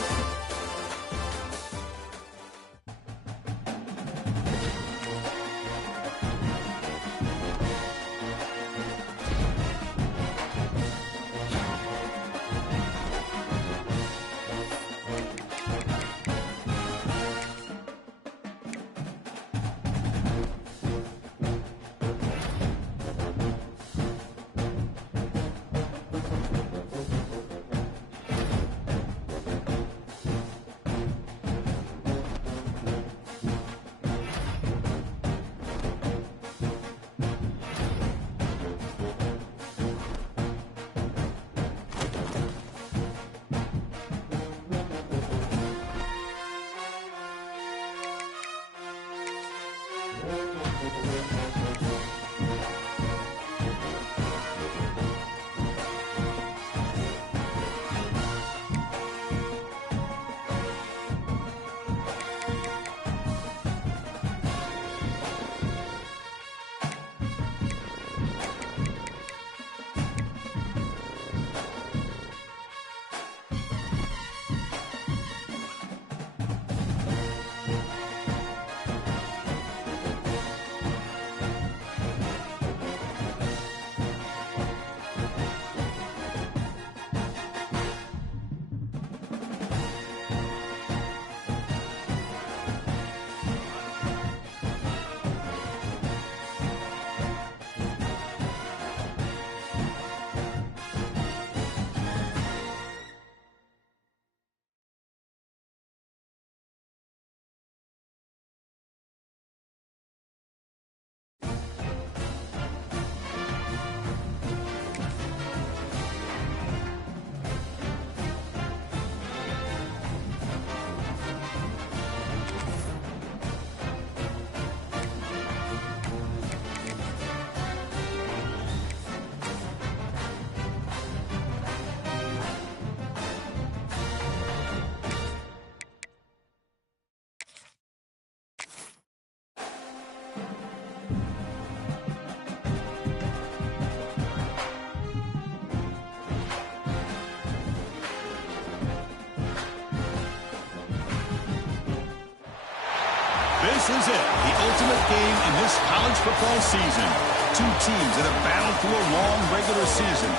This is it, the ultimate game in this college football season. Two teams that have battled through a long regular season,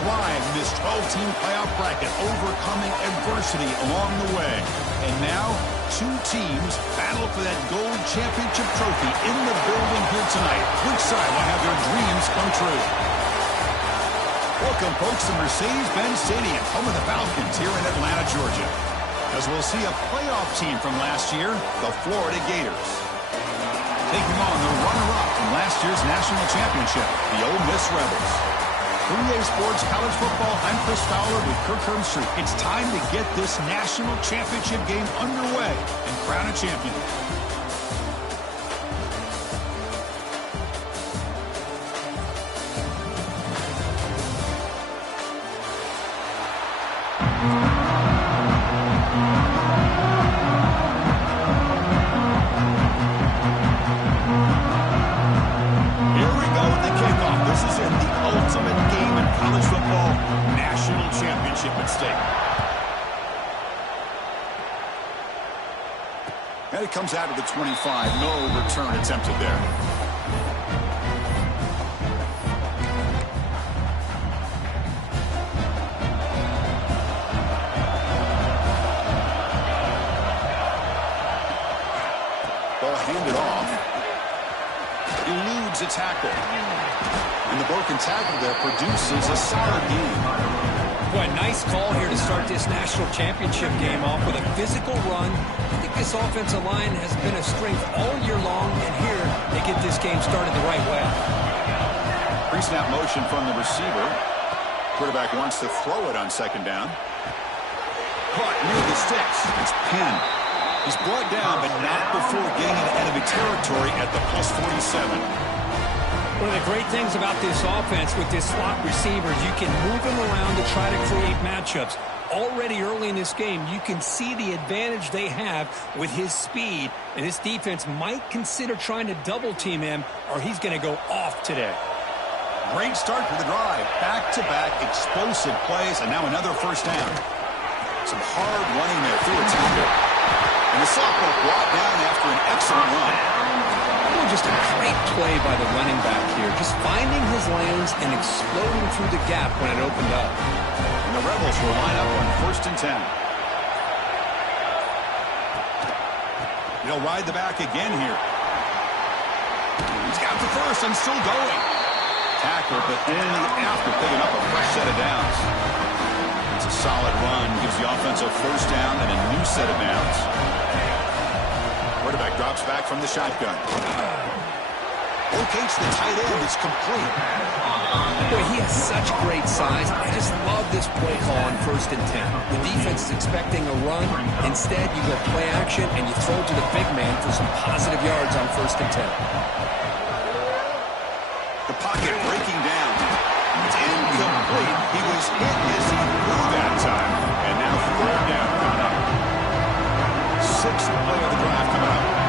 thrived in this 12-team playoff bracket, overcoming adversity along the way. And now, two teams battle for that gold championship trophy in the building here tonight. Which side will have their dreams come true? Welcome, folks, to Mercedes-Benz Stadium, home of the Falcons here in Atlanta, Georgia, as we'll see a playoff team from last year, the Florida Gators, taking on the runner-up from last year's national championship, the Ole Miss Rebels. For EA Sports College Football, I'm Chris Fowler with Kirk Herbstreit. It's time to get this national championship game underway and crown a champion. And it comes out of the 25. No return attempted there. Ball handed off. Eludes a tackle. And the broken tackle there produces a solid gain. Boy, nice call here to start this national championship game off with a physical run. I think this offensive line has been a strength all year long, and here they get this game started the right way. Pre-snap motion from the receiver. Quarterback wants to throw it on second down. Caught near the sticks. It's Penn. He's brought down, but not before getting into enemy territory at the plus 47. One of the great things about this offense with this slot receivers, you can move him around to try to create matchups. Already early in this game, you can see the advantage they have with his speed, and this defense might consider trying to double-team him, or he's going to go off today. Great start for the drive. Back-to-back explosive plays, and now another first down. Some hard running there through a tackle. And the sophomore brought down after an excellent run. Oh, just a great play by the running back here. Just finding his lanes and exploding through the gap when it opened up. And the Rebels will line up on 1st and 10. They'll ride the back again here. He's got the first and still going. Tackle, but only after picking up a fresh set of downs. It's a solid run. Gives the offense a first down and a new set of downs. Quarterback drops back from the shotgun. Locates the tight end. It's complete. Boy, he has such great size. I just love this play call on 1st and 10. The defense is expecting a run. Instead, you go play action and you throw to the big man for some positive yards on 1st and 10. The pocket breaking down. It's incomplete. He was hit as he threw that time. And now 3rd down coming up. 6th play of the drive coming up.